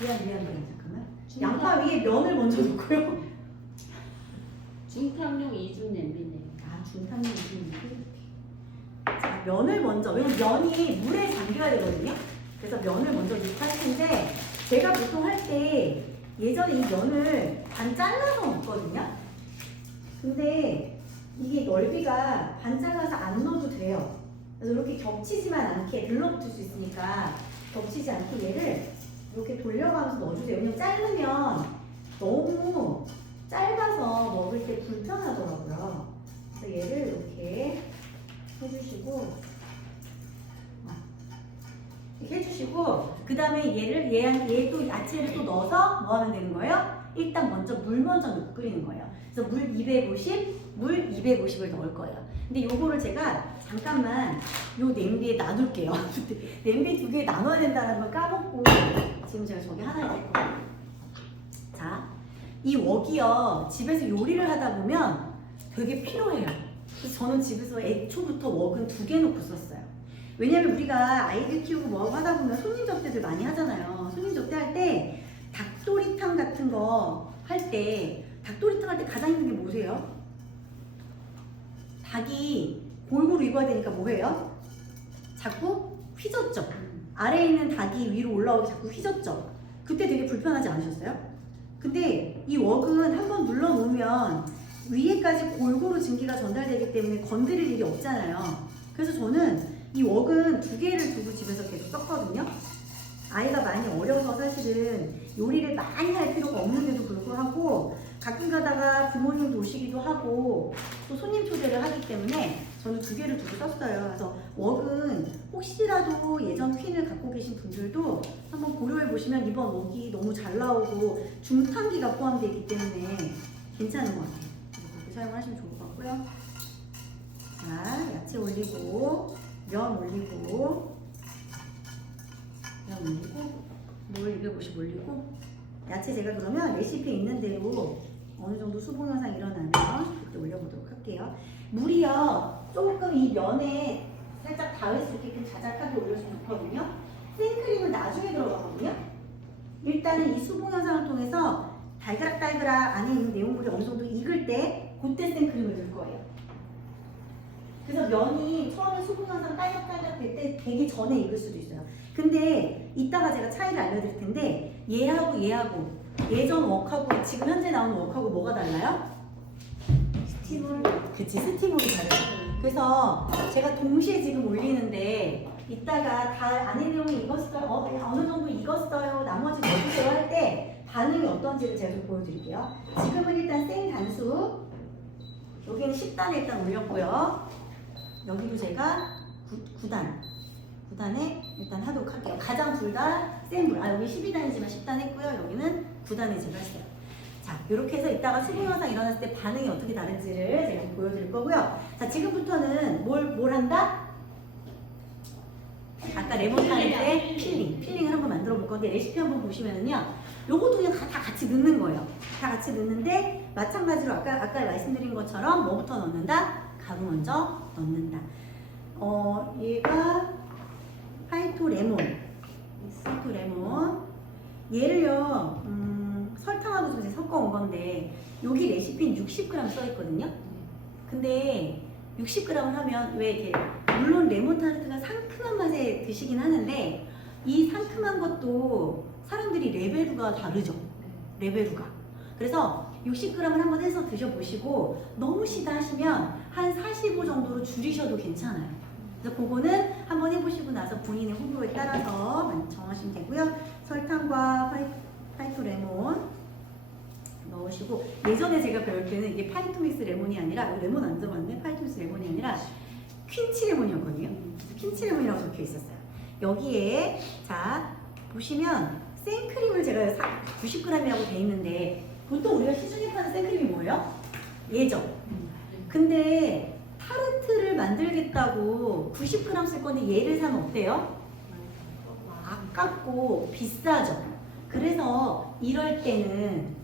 미안, 잠깐만. 양파 위에 면을 먼저 넣고요. 중탕용 이중 냄비네. 중탕용 이중 냄비. 자, 면을 먼저, 왜냐면 면이 물에 잠겨야 되거든요. 그래서 면을 먼저 넣고 할 텐데, 제가 보통 할 때 예전에 이 면을 반 잘라서 넣거든요. 근데 이게 넓이가 반 잘라서 안 넣어도 돼요. 그래서 이렇게 겹치지만 않게 들러붙을 수 있으니까 겹치지 않게 얘를 이렇게 돌려가면서 넣어주세요. 왜냐면 자르면 너무 짧아서 먹을 때 불편하더라고요. 그래서 얘를 이렇게 해주시고 이렇게 해주시고 그 다음에 얘도 야채를 또 넣어서 뭐 하면 되는 거예요? 일단 먼저 물 먼저 넣고 끓이는 거예요. 그래서 물 250, 물 250을 넣을 거예요. 근데 요거를 제가 잠깐만 요 냄비에 놔둘게요. 냄비 두 개 나눠야 된다는 걸 까먹고 지금 제가 저기 하나 할 거예요. 자, 이 웍이요. 집에서 요리를 하다 보면 되게 필요해요. 그래서 저는 집에서 애초부터 웍은 2개 놓고 썼어요. 왜냐면 우리가 아이들 키우고 뭐 하다 보면 손님 접대들 많이 하잖아요. 손님 접대할 때 닭도리탕 같은 거 할 때 닭도리탕 할 때 가장 힘든 게 뭐세요? 닭이 골고루 익어야 되니까 뭐해요? 자꾸 휘젓죠. 아래에 있는 닭이 위로 올라오게 자꾸 휘젓죠. 그때 되게 불편하지 않으셨어요? 근데 이 웍은 한번 눌러 놓으면 위에까지 골고루 증기가 전달되기 때문에 건드릴 일이 없잖아요. 그래서 저는 이 웍은 2개를 두고 집에서 계속 썼거든요. 아이가 많이 어려서 사실은 요리를 많이 할 필요가 없는데도 불구하고 가끔 가다가 부모님도 오시기도 하고 또 손님 초대를 하기 때문에 저는 2개를 두고 썼어요. 그래서 웍은 혹시라도 예전 퀸을 갖고 계신 분들도 한번 고려해 보시면 이번 웍이 너무 잘 나오고 중탕기가 포함되어 있기 때문에 괜찮은 것 같아요. 그렇게 사용하시면 좋을 것 같고요. 자, 야채 올리고 면 올리고 물 250 올리고 야채 제가 그러면 레시피에 있는 대로 어느 정도 수분 현상 일어나면 그때 올려보도록 할게요. 물이요 조금 이 면에 살짝 닿을 수 있게끔 자작하게 올려주면 좋거든요. 생크림은 나중에 들어가거든요. 일단은 이 수분 현상을 통해서 달그락달그락 안에 있는 내용물이 어느 정도 익을 때 그때 생크림을 넣을 거예요. 그래서 면이 처음에 수분 현상 딸깍딸깍 될 때 되기 전에 익을 수도 있어요. 근데 이따가 제가 차이를 알려드릴 텐데 얘하고 예전 웍하고 지금 현재 나오는 웍하고 뭐가 달라요? 스팀을 그치 스팀으로 다르죠. 그래서 제가 동시에 지금 올리는데 이따가 다 안에 내용이 익었어요. 어느 정도 익었어요. 나머지 넣어주세요 할 때 반응이 어떤지를 제가 좀 보여드릴게요. 지금은 일단 생 단수 여기는 10단에 일단 올렸고요. 여기도 제가 9단에 일단 하도록 할게요. 가장 둘 다 센 불. 여기 12단이지만 10단 했고요. 여기는 9단에 제가 했어요. 자, 이렇게 해서 이따가 수분 현상 일어났을 때 반응이 어떻게 다른지를 제가 좀 보여드릴 거고요. 자, 지금부터는 뭘 한다? 아까 레몬 할 때 필링을 한번 만들어 볼 건데 레시피 한번 보시면은요. 요것도 그냥 다 같이 넣는 거예요. 다 같이 넣는데 마찬가지로 아까 말씀드린 것처럼 뭐부터 넣는다? 가루 먼저 넣는다. 얘가 화이트 레몬. 얘를요, 설탕하고 좀 섞어 온 건데, 여기 레시피는 60g 써 있거든요. 근데 60g을 하면 왜 이렇게, 물론 레몬 타르트가 상큼한 맛에 드시긴 하는데, 이 상큼한 것도 사람들이 레베루가 다르죠. 레베루가. 그래서 60g을 한번 해서 드셔보시고, 너무 시다 하시면 한 45 정도로 줄이셔도 괜찮아요. 그래서 그거는 한번 해보시고 나서 본인의 호불호에 따라서 정하시면 되고 예전에 제가 배울 때는 이게 파이토믹스 레몬이 아니라 레몬 안 들어갔네. 파이토믹스 레몬이 아니라 퀸치 레몬이었거든요. 퀸치 레몬이라고 적혀 있었어요. 여기에 자 보시면 생크림을 제가 90g이라고 돼 있는데 보통 우리가 시중에 파는 생크림이 뭐예요? 얘죠. 근데 타르트를 만들겠다고 90g 쓸 건데 얘를 사면 어때요? 아깝고 비싸죠. 그래서 이럴 때는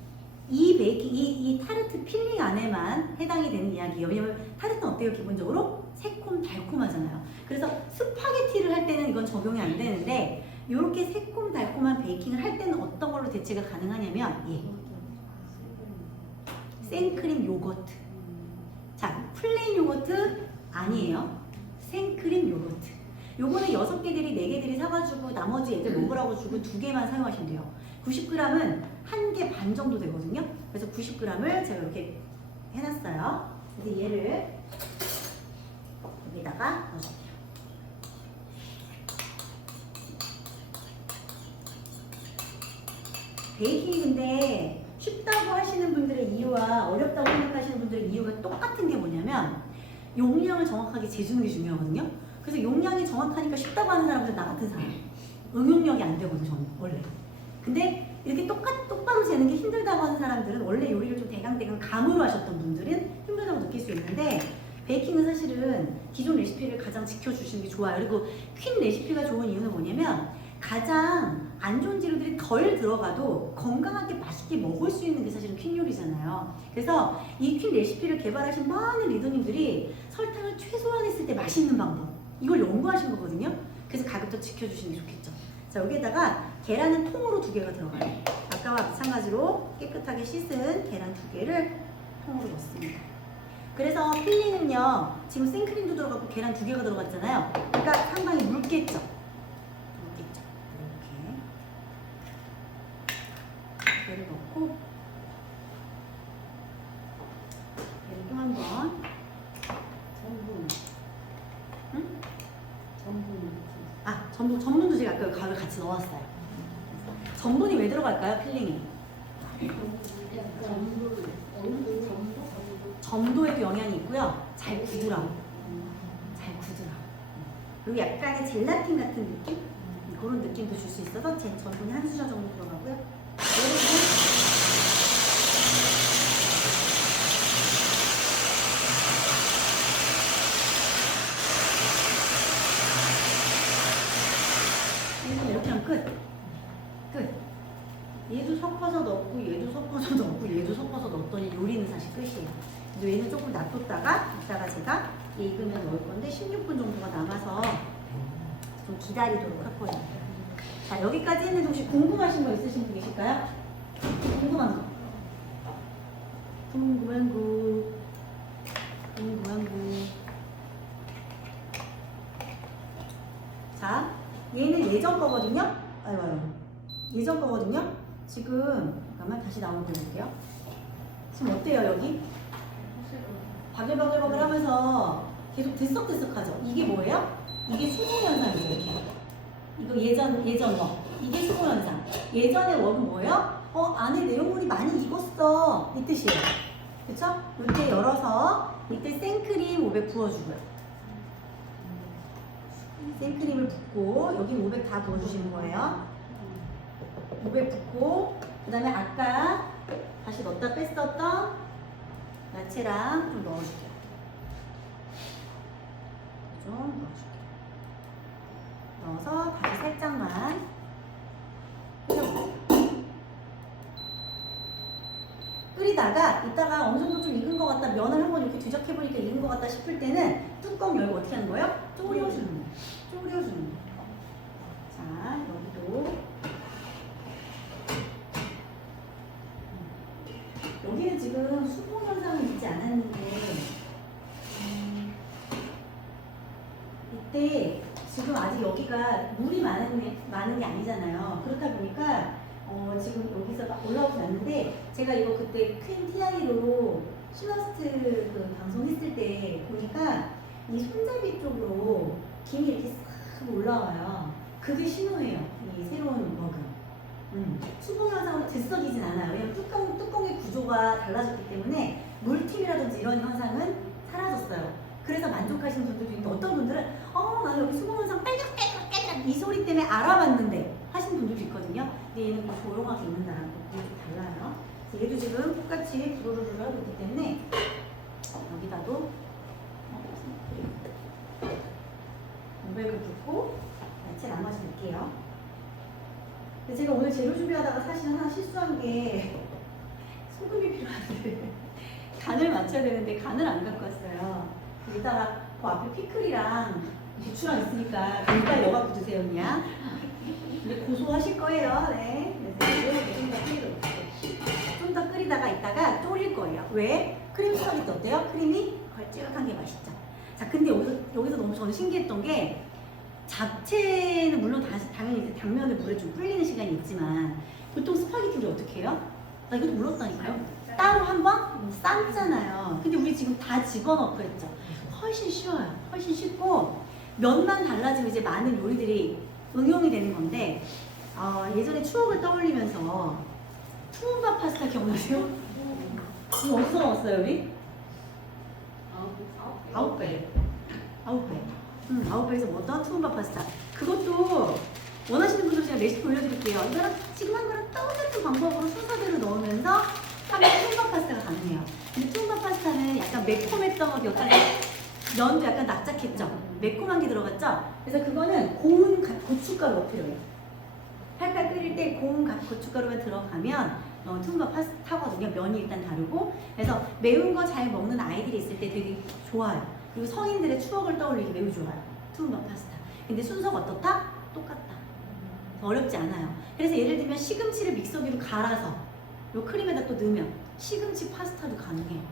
이 타르트 필링 안에만 해당이 되는 이야기예요. 왜냐면 타르트는 어때요? 기본적으로 새콤달콤하잖아요. 그래서 스파게티를 할 때는 이건 적용이 안 되는데 이렇게 새콤달콤한 베이킹을 할 때는 어떤 걸로 대체가 가능하냐면 생크림 요거트. 자, 플레인 요거트 아니에요. 생크림 요거트. 요거는 6개들이 4개들이 사가지고 나머지 애들 먹으라고 주고 2개만 사용하시면 돼요. 90g은 1개 반 정도 되거든요. 그래서 90g을 제가 이렇게 해놨어요. 이제 얘를 여기다가 넣어줄게요. 베이킹이 근데 쉽다고 하시는 분들의 이유와 어렵다고 생각하시는 분들의 이유가 똑같은 게 뭐냐면 용량을 정확하게 재주는 게 중요하거든요. 그래서 용량이 정확하니까 쉽다고 하는 사람들은 나 같은 사람. 응용력이 안 되거든요, 저는 원래. 근데 이렇게 똑바로 재는 게 힘들다고 하는 사람들은 원래 요리를 좀 대강대강 감으로 하셨던 분들은 힘들다고 느낄 수 있는데 베이킹은 사실은 기존 레시피를 가장 지켜주시는 게 좋아요. 그리고 퀸 레시피가 좋은 이유는 뭐냐면 가장 안 좋은 재료들이 덜 들어가도 건강하게 맛있게 먹을 수 있는 게 사실은 퀸 요리잖아요. 그래서 이 퀸 레시피를 개발하신 많은 리더님들이 설탕을 최소화했을 때 맛있는 방법 이걸 연구하신 거거든요. 그래서 가격도 지켜주시는 게 좋겠죠. 자, 여기에다가 계란은 통으로 2개가 들어가요. 아까와 마찬가지로 깨끗하게 씻은 계란 2개를 통으로 넣습니다. 그래서 필링은요, 지금 생크림도 들어가고 계란 2개가 들어갔잖아요. 그러니까 상당히 묽겠죠. 묽겠죠. 이렇게 얘를 넣고 얘를 또 한 번. 전분. 응? 전분. 아, 전분도 제가 아까 가루 같이 넣었어요. 전분이 왜 들어갈까요? 필링에? 점도에도 영향이 있고요. 잘 굳으라고. 그리고 약간의 젤라틴 같은 느낌? 그런 느낌도 줄 수 있어서 제 전분이 한 수저 정도 들어가고요. 이렇게 하면 끝. 얘도 섞어서 넣고 얘도 섞어서 넣고 얘도 섞어서 넣었더니 요리는 사실 끝이에요. 근데 얘는 조금 놔뒀다가 이따가 제가 얘 익으면 넣을 건데 16분 정도가 남아서 좀 기다리도록 할 거예요. 자, 여기까지 했는데 혹시 궁금하신 거 있으신 분 계실까요? 궁금한 거. 자, 얘는 예전 거거든요. 아이고. 예전 거거든요. 지금 잠깐만 다시 나오는 거 볼게요. 지금 어때요 여기? 바글바글바글 하면서 계속 들썩들썩하죠. 이게 뭐예요? 이게 수분 현상이죠. 이거 예전 워. 이게 수분 현상. 예전의 웍은 뭐예요? 안에 내용물이 많이 익었어. 이 뜻이에요. 그쵸? 이때 열어서 이때 생크림 500 부어주고요. 생크림을 붓고 여기 500 다 부어주시는 거예요. 500 붓고 그 다음에 아까 다시 넣었다 뺐었던 야채랑 좀 넣어줄게요. 좀 넣어줄게요. 넣어서 다시 살짝만 끓이다가 이따가 어느 정도 좀 익은 것 같다, 면을 한번 이렇게 뒤적해보니까 익은 것 같다 싶을 때는 뚜껑 열고 어떻게 하는 거예요? 졸여주는 거예요. 졸여주는 거예요. 자, 여기도 여기는 지금 수분 현상은 있지 않았는데 이때 지금 아직 여기가 물이 많은 게 아니잖아요. 그렇다 보니까 지금 여기서 막 올라오진 않는데 제가 이거 그때 퀸 티아리로 슈너스트 그 방송했을 때 보니까 이 손잡이 쪽으로 김이 이렇게 싹 올라와요. 그게 신호예요. 이 새로운 먹은. 수분 현상으로 들썩이진 않아요. 왜냐면 뚜껑의 구조가 온도가 달라졌기 때문에 물팀이라든지 이런 현상은 사라졌어요. 그래서 만족하시는 분들도 있는데 어떤 분들은 나는 여기 수분 현상 빼죽빼죽 이 소리 때문에 알아봤는데 하시는 분들도 있거든요. 근데 얘는 뭐 조용하게 있는다라는 것도 좀 달라요. 얘도 지금 똑같이 부르르르 하고 있기 때문에 여기다도 공백을 붓고 야채 나머지 넣을게요. 근데 제가 오늘 재료 준비하다가 사실 하나 실수한 게 소금이 필요한데 간을 맞춰야 되는데 간을 안 갖고 왔어요. 이따가 그 앞에 피클이랑 부추랑 있으니까 일단 여가 드세요 그냥. 근데 고소하실 거예요. 네. 좀 더 끓이다가 이따가 졸일 거예요. 왜? 크림 스파게티 어때요? 크림이 걸쭉한 게 맛있죠. 자, 근데 여기서 너무 저는 신기했던 게 잡채는 물론 당연히 이제 당면을 물에 좀 불리는 시간이 있지만 보통 스파게티를 어떻게 해요? 나 이것도 몰랐다니까요. 따로 한번 삶잖아요. 근데 우리 지금 다 집어넣고 했죠. 훨씬 쉬워요. 훨씬 쉽고 면만 달라지면 이제 많은 요리들이 응용이 되는 건데 예전에 추억을 떠올리면서 투움바 파스타 기억나세요? 이거 어디서 나왔어요 우리? 아웃백. 아웃백에서 먹었던 투움바 파스타. 그것도 원하시는 분들 제가 레시피 올려드릴게요. 이거랑 지금 한 거랑 똑같은 방법으로 순서대로 넣으면서 하면 투움바 파스타가 가능해요. 근데 투움바 파스타는 약간 매콤했던 거 같아요. 면도 약간 납작했죠? 매콤한 게 들어갔죠? 그래서 그거는 고운 고춧가루가 필요해요. 팔팔 끓일 때 고운 고춧가루가 들어가면 투움바 파스타거든요. 면이 일단 다르고. 그래서 매운 거 잘 먹는 아이들이 있을 때 되게 좋아요. 그리고 성인들의 추억을 떠올리기 매우 좋아요. 투움바 파스타. 근데 순서가 어떻다? 똑같다. 어렵지 않아요. 그래서 예를 들면 시금치를 믹서기로 갈아서 요 크림에다 또 넣으면 시금치 파스타도 가능해요.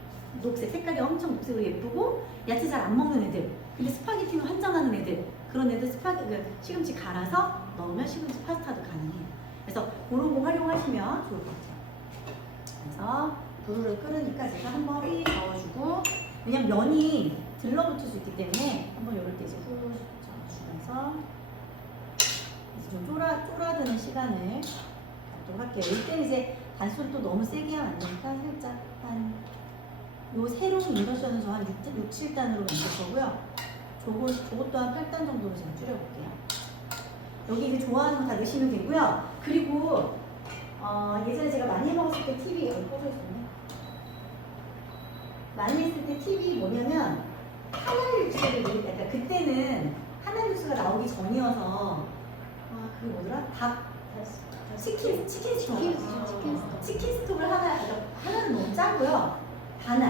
녹색, 색깔이 엄청 녹색으로 예쁘고 야채 잘 안 먹는 애들, 근데 스파게티는 환장하는 애들, 그런 애들 시금치 갈아서 넣으면 시금치 파스타도 가능해요. 그래서 그런 거 활용하시면 좋을 것 같아요. 그래서 불을 끓으니까 제가 한번 휘 저어주고, 왜냐면 면이 들러붙을 수 있기 때문에 한번 이럴 때 이제 후 저어주면서 이제 좀 쫄아드는 시간을 갖도록 할게요. 이때는 이제 단수를 또 너무 세게 하면 안 되니까 살짝 요 새로운 인더션은 저 한 6, 7단으로 만들 거고요. 저것도 한 8단 정도로 제가 줄여볼게요. 여기 이제 좋아하는 거 다 넣으시면 되고요. 그리고 예전에 제가 많이 해먹었을 때 팁이 여기 꽂혀 있었네. 많이 했을 때 팁이 뭐냐면 한알 육수를 그러니까 그때는 한알 육수가 나오기 전이어서 그게 뭐더라? 치킨 스톡을 하나는 너무 짜고요. 반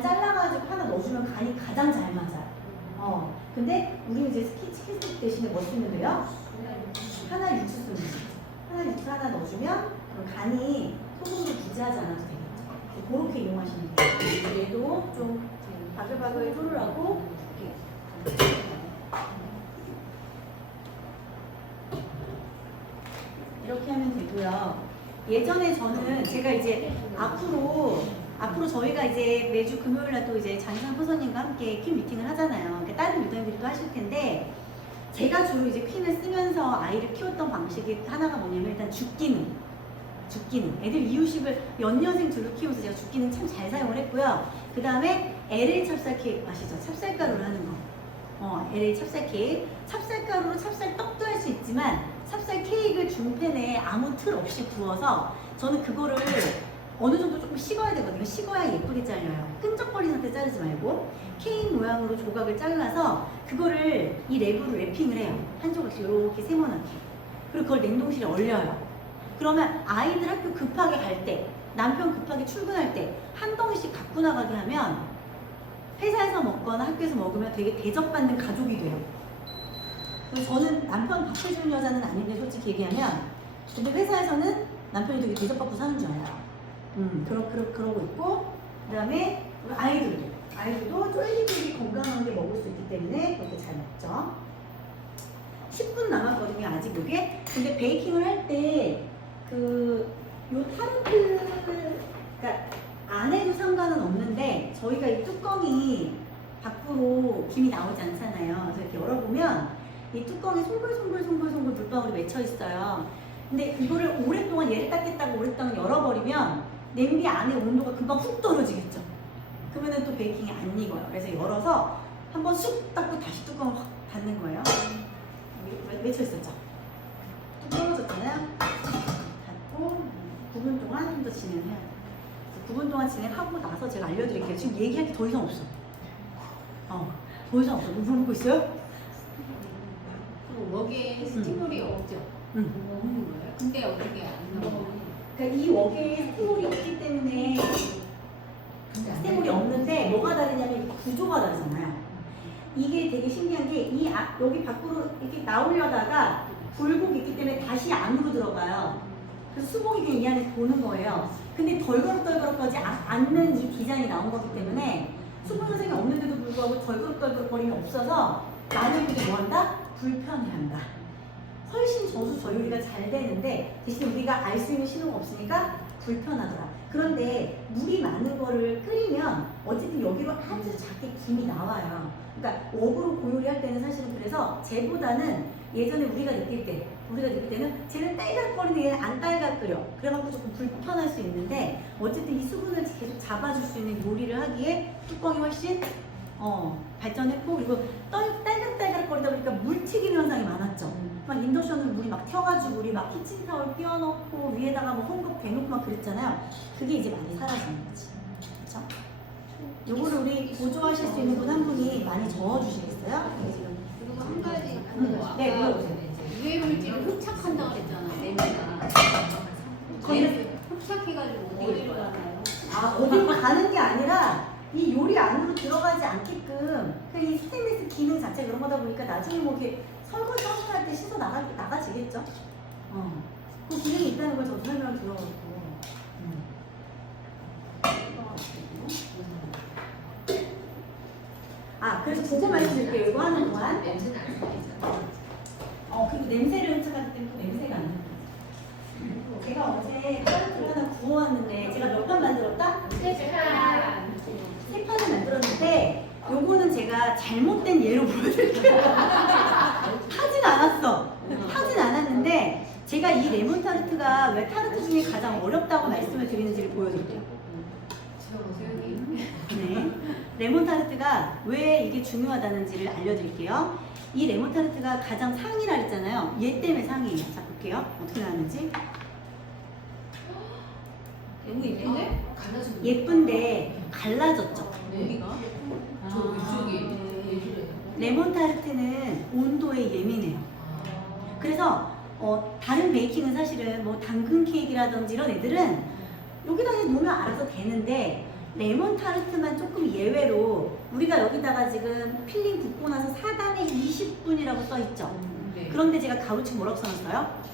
잘라가지고 하나 넣어주면 간이 가장 잘 맞아요. 근데 우리는 이제 치킨 스톡 대신에 뭐 쓰면 돼요? 하나 육수 쓰면 돼요. 하나 육수 하나 넣어주면 그럼 간이 소금을 구제하지 않아도 되겠죠. 그렇게 이용하시면 돼요. 얘도 좀 바글바글 졸으라고 이렇게 하면 되고요. 예전에 저는 제가 이제 앞으로 저희가 이제 매주 금요일날 또 이제 장희상 포서님과 함께 퀸 미팅을 하잖아요. 그러니까 다른 유도인들이 또 하실 텐데 제가 주로 이제 퀸을 쓰면서 아이를 키웠던 방식이 하나가 뭐냐면 일단 죽기능. 애들 이유식을 연년생 둘로 키우면서 제가 죽기능 참 잘 사용을 했고요. 그 다음에 LA 찹쌀 케이크 아시죠? 찹쌀가루로 하는 거. LA 찹쌀 케이크. 찹쌀가루로 찹쌀떡도 할 수 있지만 찹쌀 케이크를 중팬에 아무 틀 없이 구워서 저는 그거를 어느 정도 조금 식어야 되거든요. 식어야 예쁘게 잘려요. 끈적거린 상태 자르지 말고 케이크 모양으로 조각을 잘라서 그거를 이 랩으로 랩핑을 해요. 한 조각씩 이렇게 세모나게. 그리고 그걸 냉동실에 얼려요. 그러면 아이들 학교 급하게 갈 때, 남편 급하게 출근할 때 한 덩이씩 갖고 나가게 하면 회사에서 먹거나 학교에서 먹으면 되게 대접받는 가족이 돼요. 그래서 저는 남편 밥 해주는 여자는 아닌데 솔직히 얘기하면 근데 회사에서는 남편이 되게 대접받고 사는 줄 알아요. 그러고 있고 그 다음에 아이들도 쫄깃쫄깃 건강한 게 먹을 수 있기 때문에 그렇게 잘 먹죠. 10분 남았거든요 아직 이게. 근데 베이킹을 할 때 요 타르트 그러니까 안 해도 상관은 없는데 저희가 이 뚜껑이 밖으로 김이 나오지 않잖아요. 그래서 이렇게 열어보면 이 뚜껑에 송글송글 물방울이 맺혀 있어요. 근데 이거를 오랫동안 얘를 닦겠다고 오랫동안 열어버리면 냄비 안에 온도가 금방 훅 떨어지겠죠. 그러면은 또 베이킹이 안 익어요. 그래서 열어서 한번 쑥 닫고 다시 뚜껑을 확 닫는 거예요. 외쳐 있었죠? 뚝 떨어졌잖아요. 닫고 9분 동안 좀 더 진행해야 돼요. 9분 동안 진행하고 나서 제가 알려드릴게요. 지금 얘기할 게 더 이상 없어. 더 이상 없어. 물어보고 있어요? 웍에 스팀물이 없죠? 응. 없는 거예요? 근데 어떻게 안 나와요? 그러니까 이 웍에 스팀물이 없기 때문에 스팀물이 없는데 뭐가 다르냐면 구조가 다르잖아요. 이게 되게 신기한 게 여기 밖으로 이렇게 나오려다가 굴곡이 있기 때문에 다시 안으로 들어가요. 그래서 수복이 그냥 이 안에 도는 거예요. 근데 덜그럭덜그럭하지 않는 이 디자인이 나온 거기 때문에 수분 현상이 없는데도 불구하고 덜그럭덜그럭거림이 없어서 많은 분들이 뭐한다? 불편해한다. 훨씬 저수 저효리가 잘 되는데 대신 우리가 알 수 있는 신호가 없으니까 불편하더라. 그런데 물이 많은 거를 끓이면 어쨌든 여기로 아주 작게 김이 나와요. 그러니까 웍으로 고요리 할 때는 사실은 그래서 쟤보다는 예전에 우리가 느낄 때는 쟤는 딸깍거리는데 얘는 안 딸깍거려. 그래갖고 조금 불편할 수 있는데 어쨌든 이 수분을 계속 잡아줄 수 있는 요리를 하기에 뚜껑이 훨씬 발전했고 그리고 딸깍딸깍거리다 보니까 물 튀기는 현상이 많았죠. 막 인덕션으로 물이 막 튀어가지고 우리 막 키친타올 끼워놓고 위에다가 뭐 홍국 대놓고 막 그랬잖아요. 그게 이제 많이 사라지는 거지. 그렇죠? 요거를 우리 보조하실 수 있는 분 한 분이 많이 저어주시겠어요? 그리고 한 가지 네, 물어보세요. 유해 물질을 흡착한다고 그랬잖아요. 냄새가. 흡착해가지고 어디로 가나요? 어디로 가는 게 아니라 이 요리 안으로 들어가지 않게끔 이 스테인리스 기능 자체 그런 거다 보니까 나중에 뭐 이렇게 설거지 한번 할 때 씻어 나가지겠죠? 그 기능이 있다는 걸 저도 설명을 들어가지고. 그래서 그거 말씀드릴게요. 이거 하는 동안. 냄새는 안 나잖아. 그리고 냄새를 흡착하기 때문에 또 냄새가 안 나요. 제가 어제 타르트를 하나 구워왔는데 제가 몇 판 만들었다? 세 판을 만들었는데 요거는 제가 잘못된 예로 보여드릴게요. 하진 않았는데 제가 이 레몬 타르트가 왜 타르트 중에 가장 어렵다고 말씀을 드리는지를 보여드릴게요. 네, 레몬 타르트가 왜 이게 중요하다는지를 알려드릴게요. 이 레몬 타르트가 가장 상이라 했잖아요. 얘 때문에 상이에요. 자 볼게요. 어떻게 나왔는지. 너무 예쁜데? 예쁜데 갈라졌죠. 어디가? 저 이쪽이 레몬 타르트는 온도에 예민해요. 그래서 다른 베이킹은 사실은 뭐 당근 케이크라든지 이런 애들은 여기다 그냥 놓으면 알아서 되는데 레몬 타르트만 조금 예외로 우리가 여기다가 지금 필링 붓고 나서 4단에 20분이라고 써있죠. 네. 그런데 제가 가로치고 뭐라고 써놨어요?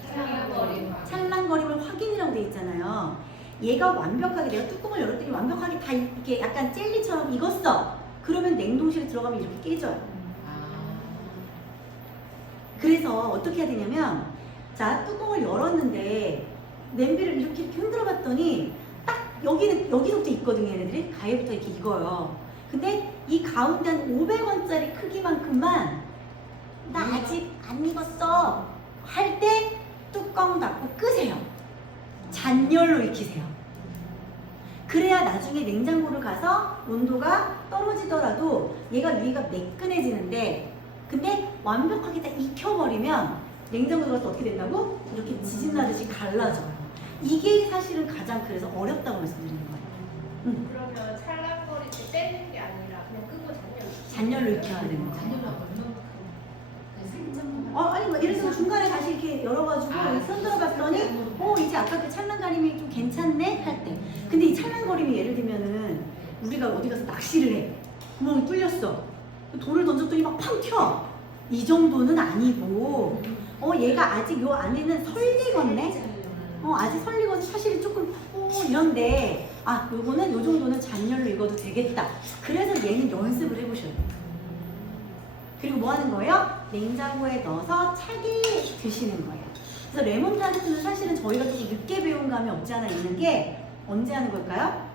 찰랑거림을 확인이라고 돼 있잖아요. 얘가 완벽하게 내가 뚜껑을 열었더니 완벽하게 다 이렇게 약간 젤리처럼 익었어. 그러면 냉동실에 들어가면 이렇게 깨져요. 그래서 어떻게 해야 되냐면 자 뚜껑을 열었는데 냄비를 이렇게 흔들어 봤더니 딱 여기서부터 익거든요. 얘네들이 가위부터 이렇게 익어요. 근데 이 가운데 한 500원짜리 크기만큼만 나 아직 안 익었어 할 때 뚜껑 닫고 끄세요. 잔열로 익히세요. 그래야 나중에 냉장고를 가서 온도가 떨어지더라도 얘가 위가 매끈해지는데 근데 완벽하게 다 익혀버리면 냉장고에 가서 어떻게 된다고? 이렇게 지진나듯이 갈라져요. 이게 사실은 가장 그래서 어렵다고 말씀드리는 거예요. 그러면 찰랑거릴 때 떼는 게 아니라 그냥 끄고 잔열로 익혀야 되는 거예요. 아니 뭐 예를 들어서 중간에 다시 이렇게 열어가지고 손 들어봤더니 이제 아까 그 찰랑거림이 좀 괜찮네 할 때. 근데 이 찰랑거림이 예를 들면은 우리가 어디 가서 낚시를 해. 구멍이 뚫렸어. 돌을 던졌더니 막 팡 튀어. 이 정도는 아니고 얘가 아직 요 안에는 설익었네. 아직 설익어서 사실은 조금 이런데 요거는 요 정도는 잔열로 익어도 되겠다. 그래서 얘는 연습을 해보셔야 돼요. 그리고 뭐 하는 거예요? 냉장고에 넣어서 차게 드시는 거예요. 그래서 레몬 타르트는 사실은 저희가 좀 늦게 배운 감이 없지 않아 있는 게 언제 하는 걸까요?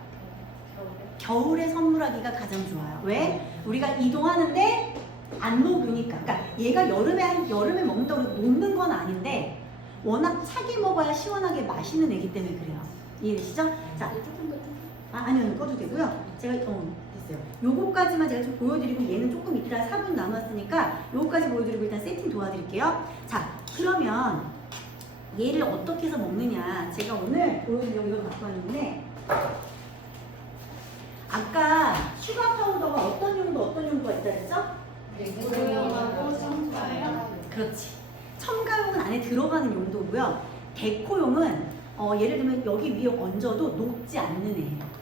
겨울에 선물하기가 가장 좋아요. 왜? 우리가 이동하는데 안 녹으니까. 그러니까 얘가 여름에 먹는다고 해서 녹는 건 아닌데 워낙 차게 먹어야 시원하게 맛있는 애기 때문에 그래요. 이해되시죠? 자, 아니요, 꺼도 되고요. 제가 됐어요. 요거까지만 제가 좀 보여드리고 얘는 조금 이따 4분 남았으니까 요거까지 보여드리고 일단 세팅 도와드릴게요. 자, 그러면 얘를 어떻게 해서 먹느냐. 제가 오늘 보여드리려고 이걸 갖고 왔는데 아까 슈가 파우더가 어떤 용도가 있다 그랬죠? 고용하고 첨가요. 그렇지. 첨가용은 안에 들어가는 용도고요. 데코용은 예를 들면 여기 위에 얹어도 녹지 않는 애예요.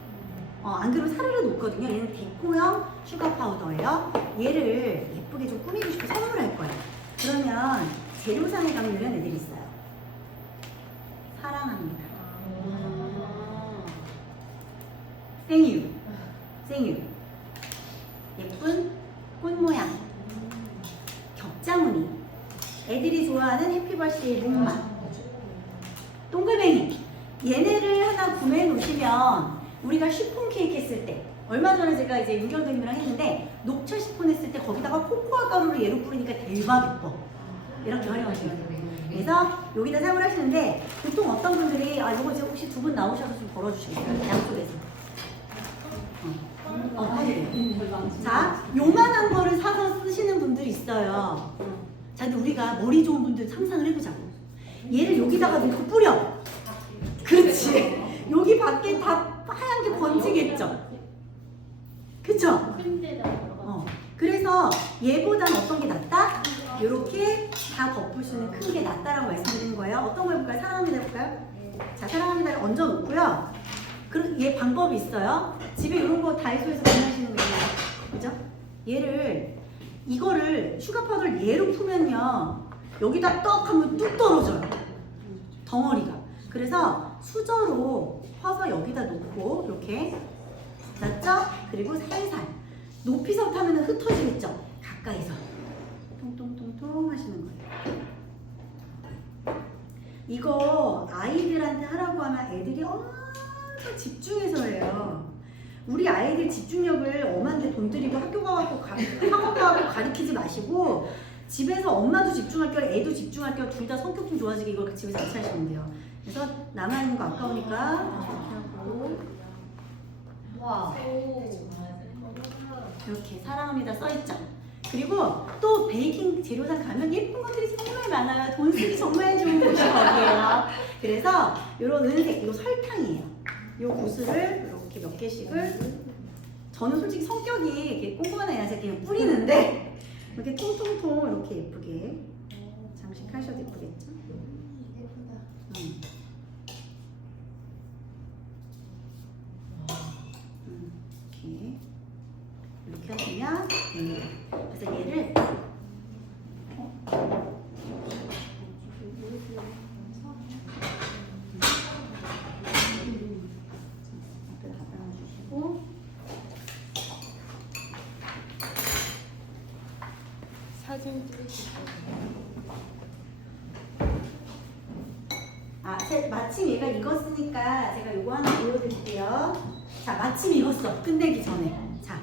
안 그러면 사르르 녹거든요. 얘는 데코용 슈가 파우더예요. 얘를 예쁘게 좀 꾸미고 싶어 선물할 거예요. 그러면 재료상에 가면 이런 애들이 있어요. 사랑합니다. 생유. 예쁜 꽃 모양. 격자무늬. 애들이 좋아하는 해피버스데이 목맛. 동글뱅이. 얘네를 하나 구매해 놓으시면 우리가 시폰 케이크 했을 때 얼마 전에 제가 이제 윤경대님이랑 했는데 녹차 시폰 했을 때 거기다가 코코아 가루를 얘로 뿌리니까 대박 예뻐. 이렇게 활용하시면 돼요. 그래서 여기다 사용을 하시는데 보통 어떤 분들이 이거 이제 혹시 두 분 나오셔서 좀 걸어주시겠어요? 양쪽에서. 자, 요만한 거를 사서 쓰시는 분들이 있어요. 자, 근데 우리가 머리 좋은 분들 상상을 해보자고. 얘를 여기다가 넣고 뿌려. 그렇지. 여기 밖에 다 하얀 게 번지겠죠. 그쵸? 그래서 얘보단 어떤 게 낫다? 이렇게 다 덮을 수 있는 큰 게 낫다라고 말씀드리는 거예요. 어떤 걸 해볼까요? 사랑합니다 해볼까요? 자, 사랑합니다를 얹어 놓고요. 그리고 얘 방법이 있어요. 집에 이런 거 다이소에서 구매하시는 거예요. 그죠? 이거를 슈가 파우더를 얘로 풀면요. 여기다 떡 하면 뚝 떨어져요. 덩어리가. 그래서 수저로 퍼서 여기다 놓고 이렇게 놨죠? 그리고 살살 높이서 타면 흩어지겠죠? 가까이서 통통통통 하시는 거예요. 이거 아이들한테 하라고 하면 애들이 엄청 집중해서 해요. 우리 아이들 집중력을 엄한데 돈 들이고 학교 가고 학원 가고 가르치지 마시고 집에서 엄마도 집중할 겸 애도 집중할 겸 둘 다 성격 좀 좋아지게 이걸 집에서 같이 하시면 돼요. 그래서 남아있는 거 아까우니까 이렇게 하고 와. 이렇게 사랑합니다 써있죠. 그리고 또 베이킹 재료상 가면 예쁜 것들이 정말 많아요. 돈 쓰기 정말 좋은 곳이 거기에요. 그래서 이런 은색, 이거 설탕이에요. 이 구슬을 이렇게 몇 개씩을 저는 솔직히 성격이 이렇게 꼼꼼한 애라서 그냥 뿌리는데 이렇게 통통통 이렇게 예쁘게 장식하셔도 예쁘겠죠? 이렇게 하시면 됩니다. 그래서 얘를 갖다 놔주시고 사진 찍으시고. 마침 얘가 익었으니까 제가 이거 하나 보여드릴게요. 자, 마침 익었어. 끝내기 전에. 자,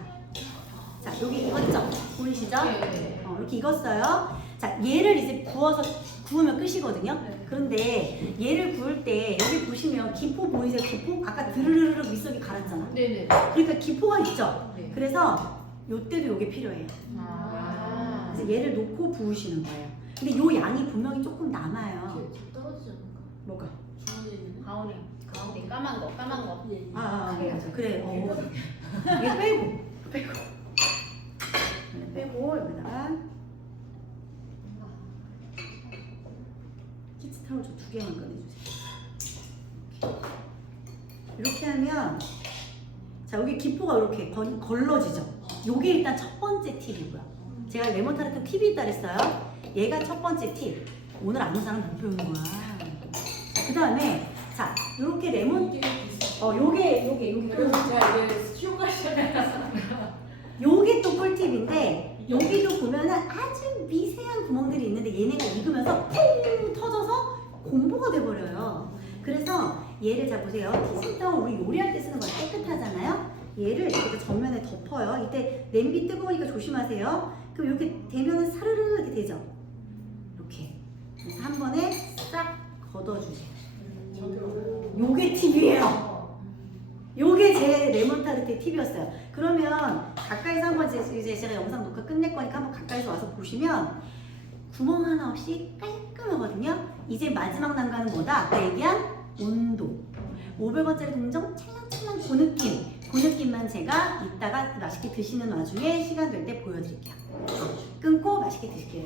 여기 익었죠? 보이시죠? 네. 이렇게 익었어요. 자, 얘를 이제 구우면 끝이거든요. 그런데 얘를 구울 때 여기 보시면 기포 보이세요? 기포? 아까 드르르르 윗속이 갈았잖아. 네네. 그러니까 기포가 있죠? 네. 그래서 요때도 요게 필요해요. 아. 그래서 얘를 놓고 부으시는 거예요. 근데 요 양이 분명히 조금 남아요. 떨어지지 않을까? 뭐가? 가운데 까만 거. 그래. 얘 빼고. 빼고 여기다가 키치타올 저 2개만 꺼내주세요. 이렇게 하면 자 여기 기포가 이렇게 걸러지죠. 요게 일단 첫 번째 팁이고요. 제가 레몬타르트 팁이 있다 그랬어요. 얘가 첫 번째 팁. 오늘 아는 사람 못 배우는 거야. 그 다음에 자 요렇게 레몬 요게 제가 이제 휴가 시작했어요. 요게 또 꿀팁인데 여기도 보면은 아주 미세한 구멍들이 있는데 얘네가 익으면서 퐁 터져서 공보가 돼버려요. 그래서 얘를 자 보세요. 키친타올 우리 요리할 때 쓰는 거 깨끗하잖아요. 얘를 이렇게 전면에 덮어요. 이때 냄비 뜨거우니까 조심하세요. 그럼 이렇게 되면은 사르르 이렇게 되죠. 이렇게 그래서 한 번에 싹 걷어주세요. 요게 팁이에요. 요게 제 레몬타르트의 팁이었어요. 그러면 가까이서 한번 이제 제가 영상 녹화 끝낼 거니까 한번 가까이서 와서 보시면 구멍 하나 없이 깔끔하거든요. 이제 마지막 난관은 뭐다? 아까 얘기한 온도. 500원짜리 동전 찰랑찰랑 그 느낌. 그 느낌만 제가 이따가 맛있게 드시는 와중에 시간 될 때 보여드릴게요. 끊고 맛있게 드실게요.